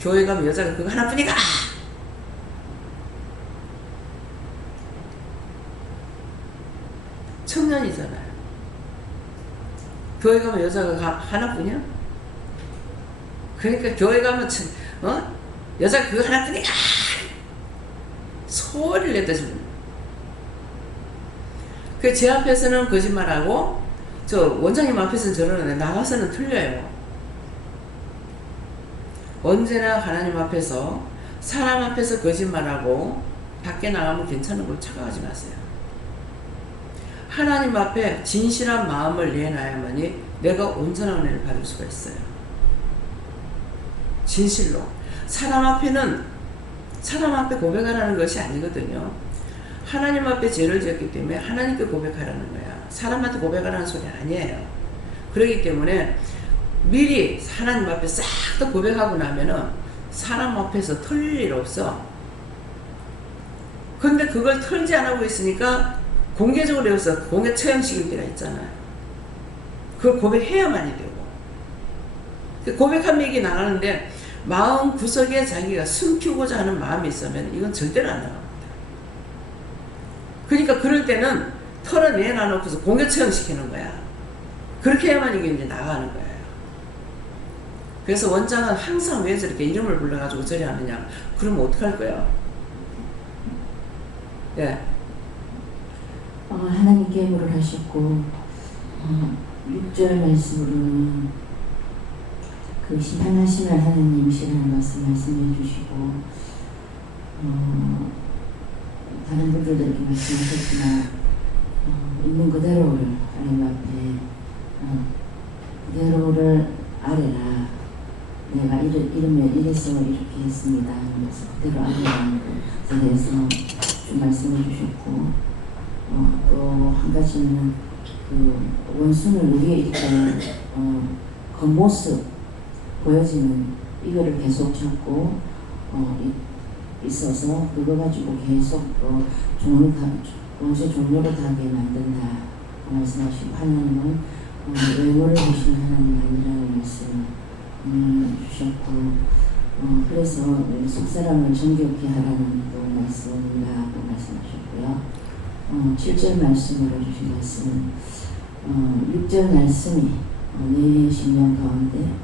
교회 가면 여자가 그거 하나뿐이가 청년이잖아요. 교회 가면 여자가 하나뿐이야? 그러니까 교회 가면 여자가 그거 하나뿐이가 소리를 내듯이 그 제 앞에서는 거짓말하고 저 원장님 앞에서는 저러는데 나가서는 틀려요. 언제나 하나님 앞에서 사람 앞에서 거짓말하고 밖에 나가면 괜찮은 걸 착각하지 마세요. 하나님 앞에 진실한 마음을 내놔야만이 내가 온전한 은혜를 받을 수가 있어요. 진실로. 사람 앞에 고백하라는 것이 아니거든요. 하나님 앞에 죄를 지었기 때문에 하나님께 고백하라는 거야. 사람한테 고백하라는 소리 아니에요. 그렇기 때문에 미리 하나님 앞에 싹 다 고백하고 나면은 사람 앞에서 털릴 일 없어. 근데 그걸 털지 않고 있으니까 공개적으로 해서 공개 처형시킬 때가 있잖아요. 그걸 고백해야만이 되고. 고백하면 이게 나가는데 마음 구석에 자기가 숨기고자 하는 마음이 있으면 이건 절대로 안 나갑니다. 그러니까 그럴 때는 털어내놔놓고서 공개 처형시키는 거야. 그렇게 해야만 이게 이제 나가는 거예요. 그래서 원장은 항상 왜 저렇게 이름을 불러가지고 저리 하느냐. 그러면 어떡할 거예요? 예. 하나님 계물을 하셨고 6절 말씀으로는 그 심판하시는 하나님이시라는 말씀 말씀해 주시고 다른 분들도 이렇게 말씀하셨지만 있는 그대로를 하나님 앞에 그대로를 아뢰라. 내가 이러면 이래서 이렇게 했습니다. 그래서 그대로 아뢰라는 것에 대해서 좀 말씀해 주셨고 또 한 가지는 그 원수는 우리의 이렇게 겉모습 보여지는 이거를 계속 찾고 있어서 그거 가지고 계속 원수 종로를 가게 만든다 말씀하시고 하나님은 외모를 보시는 하나님 아니라는 말씀 주셨고 그래서 속사람을 정결케 하라는 또 말씀이라고 말씀하셨고요. 7절 말씀으로 주신 말씀은 6절 말씀이 내 심령 가운데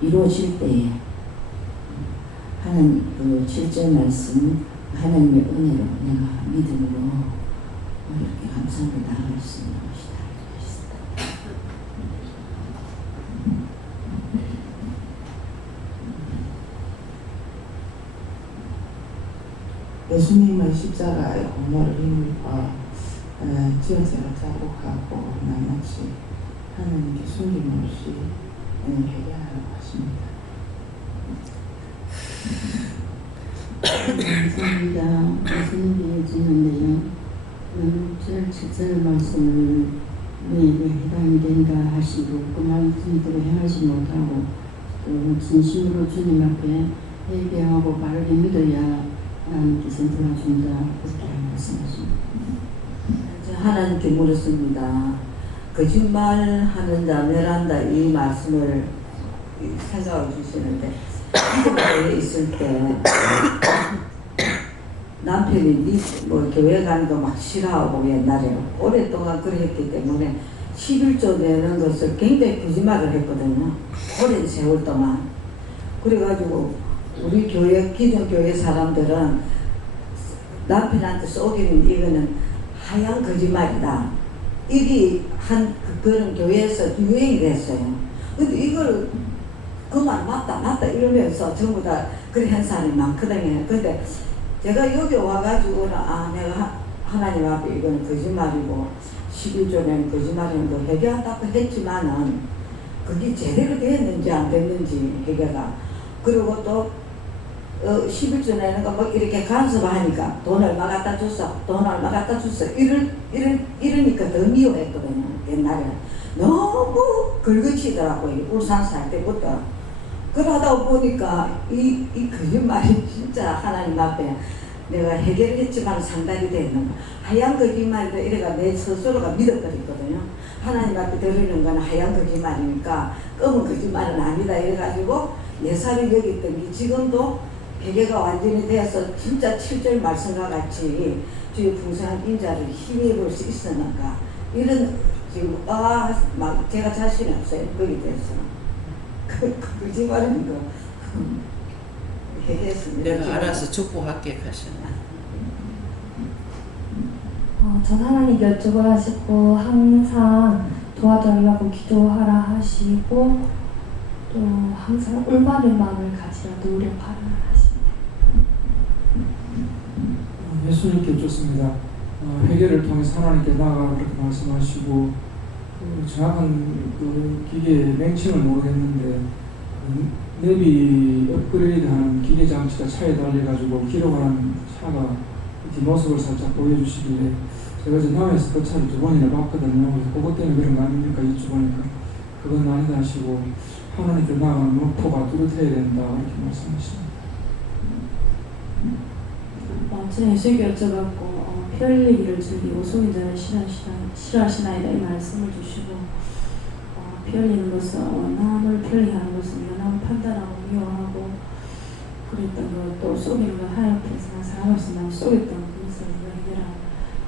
이루어질 때에 하나님 그 7절 말씀 하나님의 은혜로 내가 믿음으로 이렇게 감사하게 나아갈 수 있는 것이다. 예수님의 십자가의 공로를 힘입어 지어져라 자복하고 낱낱이 하나님께 숨김없이 회개하라고 하십니다. 감사합니다. 말씀을 해주는데요. 6절, 7절 말씀을 너에게 해당이 된다 하시고 그 말씀대로 행하지 못하고 또 진심으로 주님 앞에 회개하고 바르게 믿어야 하나님께서 도와준다 그렇게 말씀하십니다. 하나님께 물었습니다. 거짓말하는 자 멸한다 이 말씀을 생각해 주시는데 교회에 있을 때 남편이 뭐 교회 가는 거 막 싫어하고 옛날에 오랫동안 그랬기 때문에 11조 내는 것을 굉장히 거짓말을 했거든요. 오랜 세월 동안. 그래가지고 우리 교회 기존 교회 사람들은 남편한테 속이는 이거는 하얀 거짓말이다. 일이 그런 교회에서 유행이 됐어요. 근데 이걸 그 말 맞다 이러면서 전부 다 그런 현상이 많거든요. 근데 제가 여기 와가지고는 내가 하나님 앞에 이건 거짓말이고 11조는 거짓말이고 회개한다고 했지만은 그게 제대로 됐는지 안 됐는지 회개가. 그리고 또 11조 내는 거 뭐 이렇게 간섭하니까 돈 얼마 갖다 줬어, 이러니까 더 미워했거든요. 옛날에 너무 긁어치더라고요. 울산 살 때부터. 그러다 보니까 이 거짓말이 진짜 하나님 앞에 내가 해결을 했지만 상당히 되는 거. 하얀 거짓말도 이래가 내 스스로가 믿어버렸거든요. 하나님 앞에 드리는 건 하얀 거짓말이니까 검은 거짓말은 아니다 이래가지고 내 삶이 여기 있던 게 지금도 회개가 완전히 되어서 진짜 7절 말씀과 같이 주의 풍성한 인자를 힘입을 수 있었는가 이런 지금 막 제가 자신이 없어요. 거기 대해서 거짓말인 거 회개했습니다. 내가 알아서 축복할게 가시나. 전 하나님께 여쭤봐 하시고 항상 도와달라고 기도하라 하시고 또 항상 올바른 마음을 가지라 노력하라 하십니다. 예수님께 여쭙습니다. 회개를 통해서 하나님께 나아가 그렇게 말씀하시고 정확한 그 기계의 명칭을 모르겠는데 내비 업그레이드하는 기계 장치가 차에 달려가지고 기록하는 차가 뒷모습을 살짝 보여주시길래 제가 전남에서 그 차를 2번이나 봤거든요. 그래서 그것 때문에 그런 거 아닙니까? 여쭤보니까 그건 아니다 하시고 하나님께 나아가는 목표가 뚜렷해야 된다 이렇게 말씀하십니다. 저는 예수님께 여쭤봤고 피 흘리기를 즐기고 속인자를 싫어하시나이다 이 말씀을 주시고 피 흘리는 것은 원함을 피 흘리게 하는 것은 연함을 판단하고 미워하고 그랬던 것도 속이는 것 하나님 앞에서 사람으로서 난 속였던 그것을 우리가 해결하고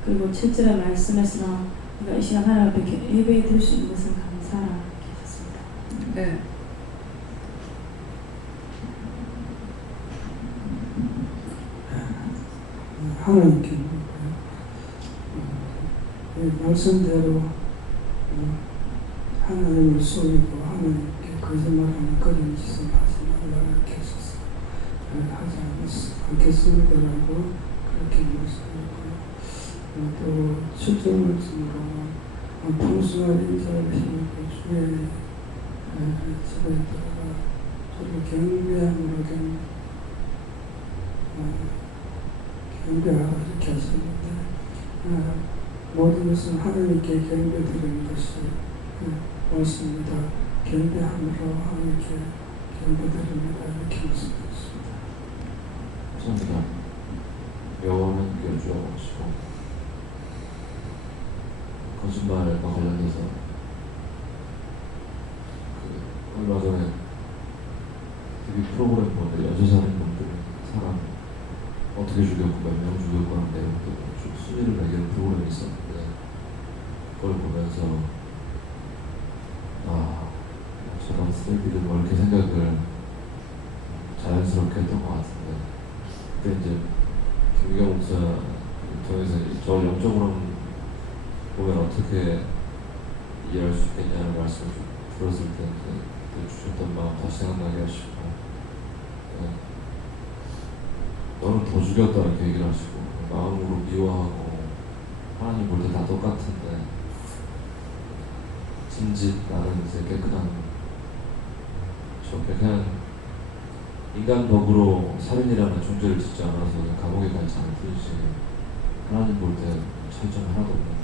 그리고 7절의 말씀에서는 우리가 이 시간 하나님 앞에 예배에 드릴 수 있는 것을 감사하라 이렇게 하셨습니다. 네. 하나님께 말씀대로 하나님을 속이고 하나님께 거짓말하는 그런 짓을 하지 말라 이렇게 하셔서 하지 않겠습니다라고 그렇게 말씀하고 또 7절 말씀으로 풍성한 인자를 힘입고 주의 집에 들어가 저를 경배함으로 경배하라 이렇게 하셨는데 모든 것은 하나님께 경배드리는 것이 옳습니다. 경배함으로 하나님께 경배드립니다. 이렇게 말씀드렸습니다. 감사합니다. 여호와는 주어가시고 거짓말과 관련해서 얼마 전에 TV 프로그램 보는데 연쇄살인범들은 사람 어떻게 죽였고 몇 명 죽였고 하는 내용도 쭉 순위를 매기는 프로그램이 있었는데 그걸 보면서 저런 쓰레기를 뭐 이렇게 생각을 자연스럽게 했던 것 같은데 그때 이제 김기경 목사 통해서 저 영적으로 보면 어떻게 이해할 수 있겠냐는 말씀을 좀 들었을 때 그때 주셨던 마음 다시 생각나게 하시고 너는 더 죽였다 이렇게 얘기를 하시고 마음으로 미워하고 하나님 볼 때 다 똑같은데 진짓 나는 이제 깨끗한 그냥 인간 법으로 살인이라는 중죄를 짓지 않아서 감옥에 가지 않을 뿐이지 하나님 볼 때 차이점 하나도 없는데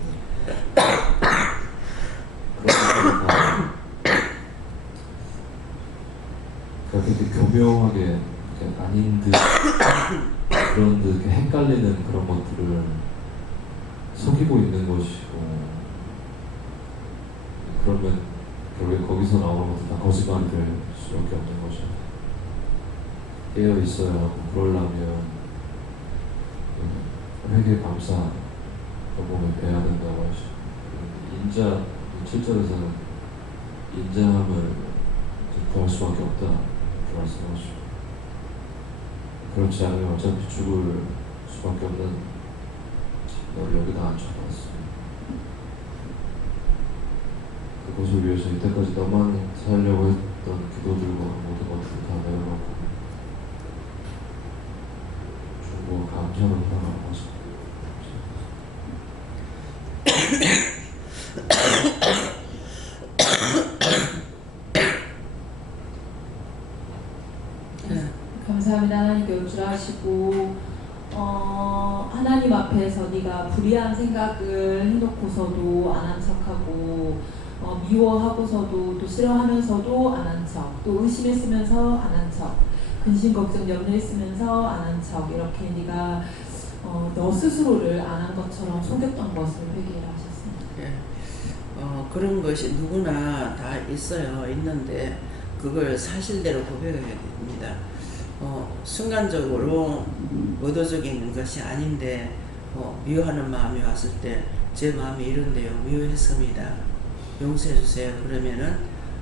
그렇게 교묘하게 아닌 듯 그런 듯 이렇게 헷갈리는 그런 것들을 속이고 있는 것이고 그러면 결국에 거기서 나오는 것도 다 거짓말이 될 수밖에 없는 거죠. 깨어 있어야 하고 그러려면 회개 감사 법을 배워야 된다고 하시고 인자 7절에서는 인자함을 더할 수밖에 없다 이렇게 말씀하시고 그렇지 않으면 어차피 죽을 수밖에 없는 너를 여기다 앉혀봤습니다. 것을 위해서 이때까지 너만 살려고 했던 기도들과 모든 것들을 다 내려놓고 주고 감사로 살아가고 싶습니다. 감사합니다. 하나님께 우쭐하시고 하나님 앞에서 네가 불의한 생각을 해놓고서도 안 한 척하고 미워하고서도 또 싫어하면서도 안 한 척, 또 의심했으면서 안 한 척, 근심 걱정 염려했으면서 안 한 척, 이렇게 네가 너 스스로를 안 한 것처럼 속였던 것을 회개하셨습니다. 예. 그런 것이 누구나 다 있어요. 있는데 그걸 사실대로 고백해야 됩니다. 순간적으로 의도적인 것이 아닌데 미워하는 마음이 왔을 때 제 마음이 이런데요. 미워했습니다. 용서해 주세요. 그러면은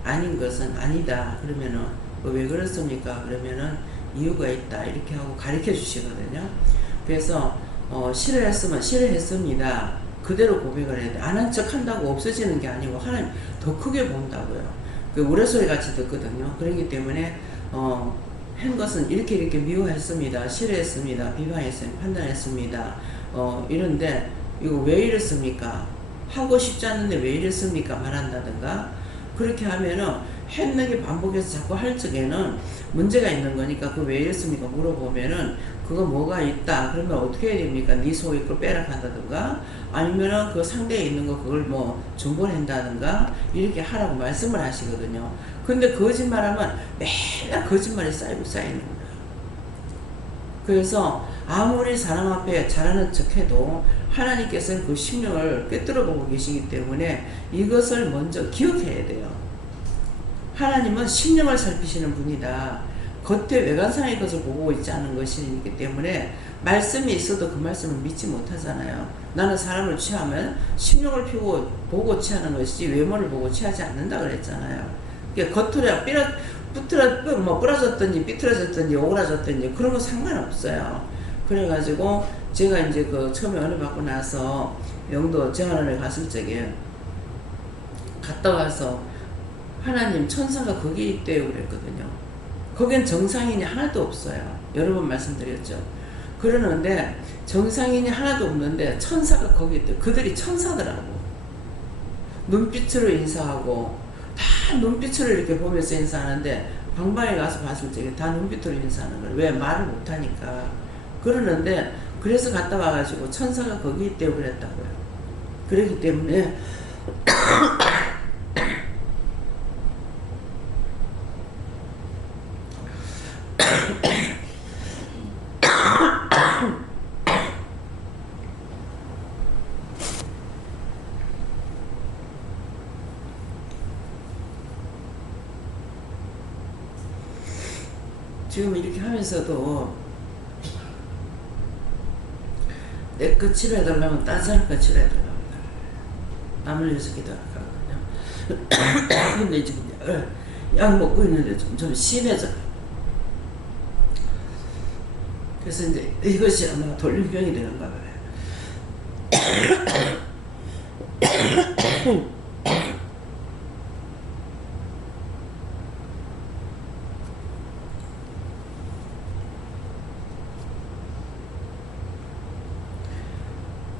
아닌 것은 아니다. 그러면은 왜 그렇습니까? 그러면은 이유가 있다. 이렇게 하고 가르쳐 주시거든요. 그래서 싫어했으면 싫어했습니다. 그대로 고백을 해야 돼. 안 한 척 한다고 없어지는 게 아니고 하나님 더 크게 본다고요. 그 우레소리 같이 듣거든요. 그렇기 때문에 한 것은 이렇게 미워했습니다. 싫어했습니다. 비방했습니다. 판단했습니다. 이런데 이거 왜 이랬습니까? 하고 싶지 않은데 왜 이랬습니까? 말한다든가 그렇게 하면은 했는 게 반복해서 자꾸 할 적에는 문제가 있는 거니까 그 왜 이랬습니까? 물어보면은 그거 뭐가 있다. 그러면 어떻게 해야 됩니까? 네 속에 그걸 빼락한다든가 아니면은 그 상대에 있는 거 그걸 뭐 존버한다든가 이렇게 하라고 말씀을 하시거든요. 근데 거짓말하면 맨날 거짓말이 쌓이고 쌓이는 거예요. 그래서 아무리 사람 앞에 잘하는 척해도 하나님께서는 그 심령을 꿰뚫어 보고 계시기 때문에 이것을 먼저 기억해야 돼요. 하나님은 심령을 살피시는 분이다. 겉에 외관상의 것을 보고 있지 않은 것이기 때문에 말씀이 있어도 그 말씀을 믿지 못하잖아요. 나는 사람을 취하면 심령을 보고 취하는 것이지 외모를 보고 취하지 않는다 그랬잖아요. 그러니까 겉으로 부러졌든지 삐뚤어졌든지 오그라졌든지 그런 거 상관없어요. 그래가지고 제가 이제 그 처음에 은혜 받고 나서 영도 정한원에 갔을 적에 갔다 와서 하나님 천사가 거기 있대요 그랬거든요. 거긴 정상인이 하나도 없어요. 여러 번 말씀드렸죠. 그러는데 정상인이 하나도 없는데 천사가 거기 있대요. 그들이 천사더라고. 눈빛으로 인사하고 다 눈빛으로 이렇게 보면서 인사하는데 방방에 가서 봤을 적에 다 눈빛으로 인사하는 거예요. 왜? 말을 못하니까. 그러는데 그래서 갔다 와가지고 천사가 거기 있대요 그랬다고요. 그렇기 때문에 지금 이렇게 하면서도 내 것 치료해달라면 딴 사람 것 치료해달라고 합니다. 남을 위해서 기도하거든요. 근데 지금 약 먹고 있는데 좀 심해져요. 그래서 이제 이것이 아마 돌림병이 되는가 봐요.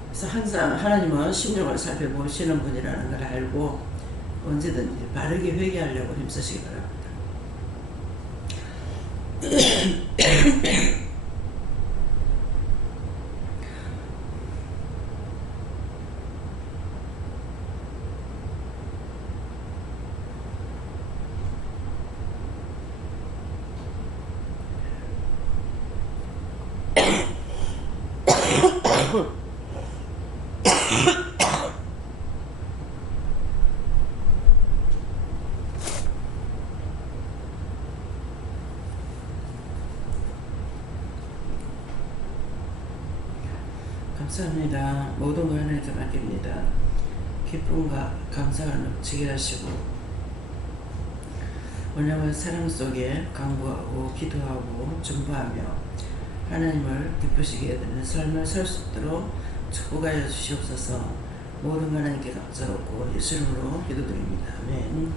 그래서 항상 하나님은 심령을 살펴보시는 분이라는 걸 알고 언제든지 바르게 회개하려고 힘쓰시기 바랍니다. 감사합니다. 모든 걸 하나님께 맡깁니다. 기쁨과 감사가 넘치게 하시고 온유한 사랑 속에 간구하고 기도하고 중보하며 하나님을 기쁘시게 되는 삶을 살 수 있도록 축복하여 주시옵소서. 모든 하나님께 감사하고 예수 이름으로 기도드립니다. 아멘.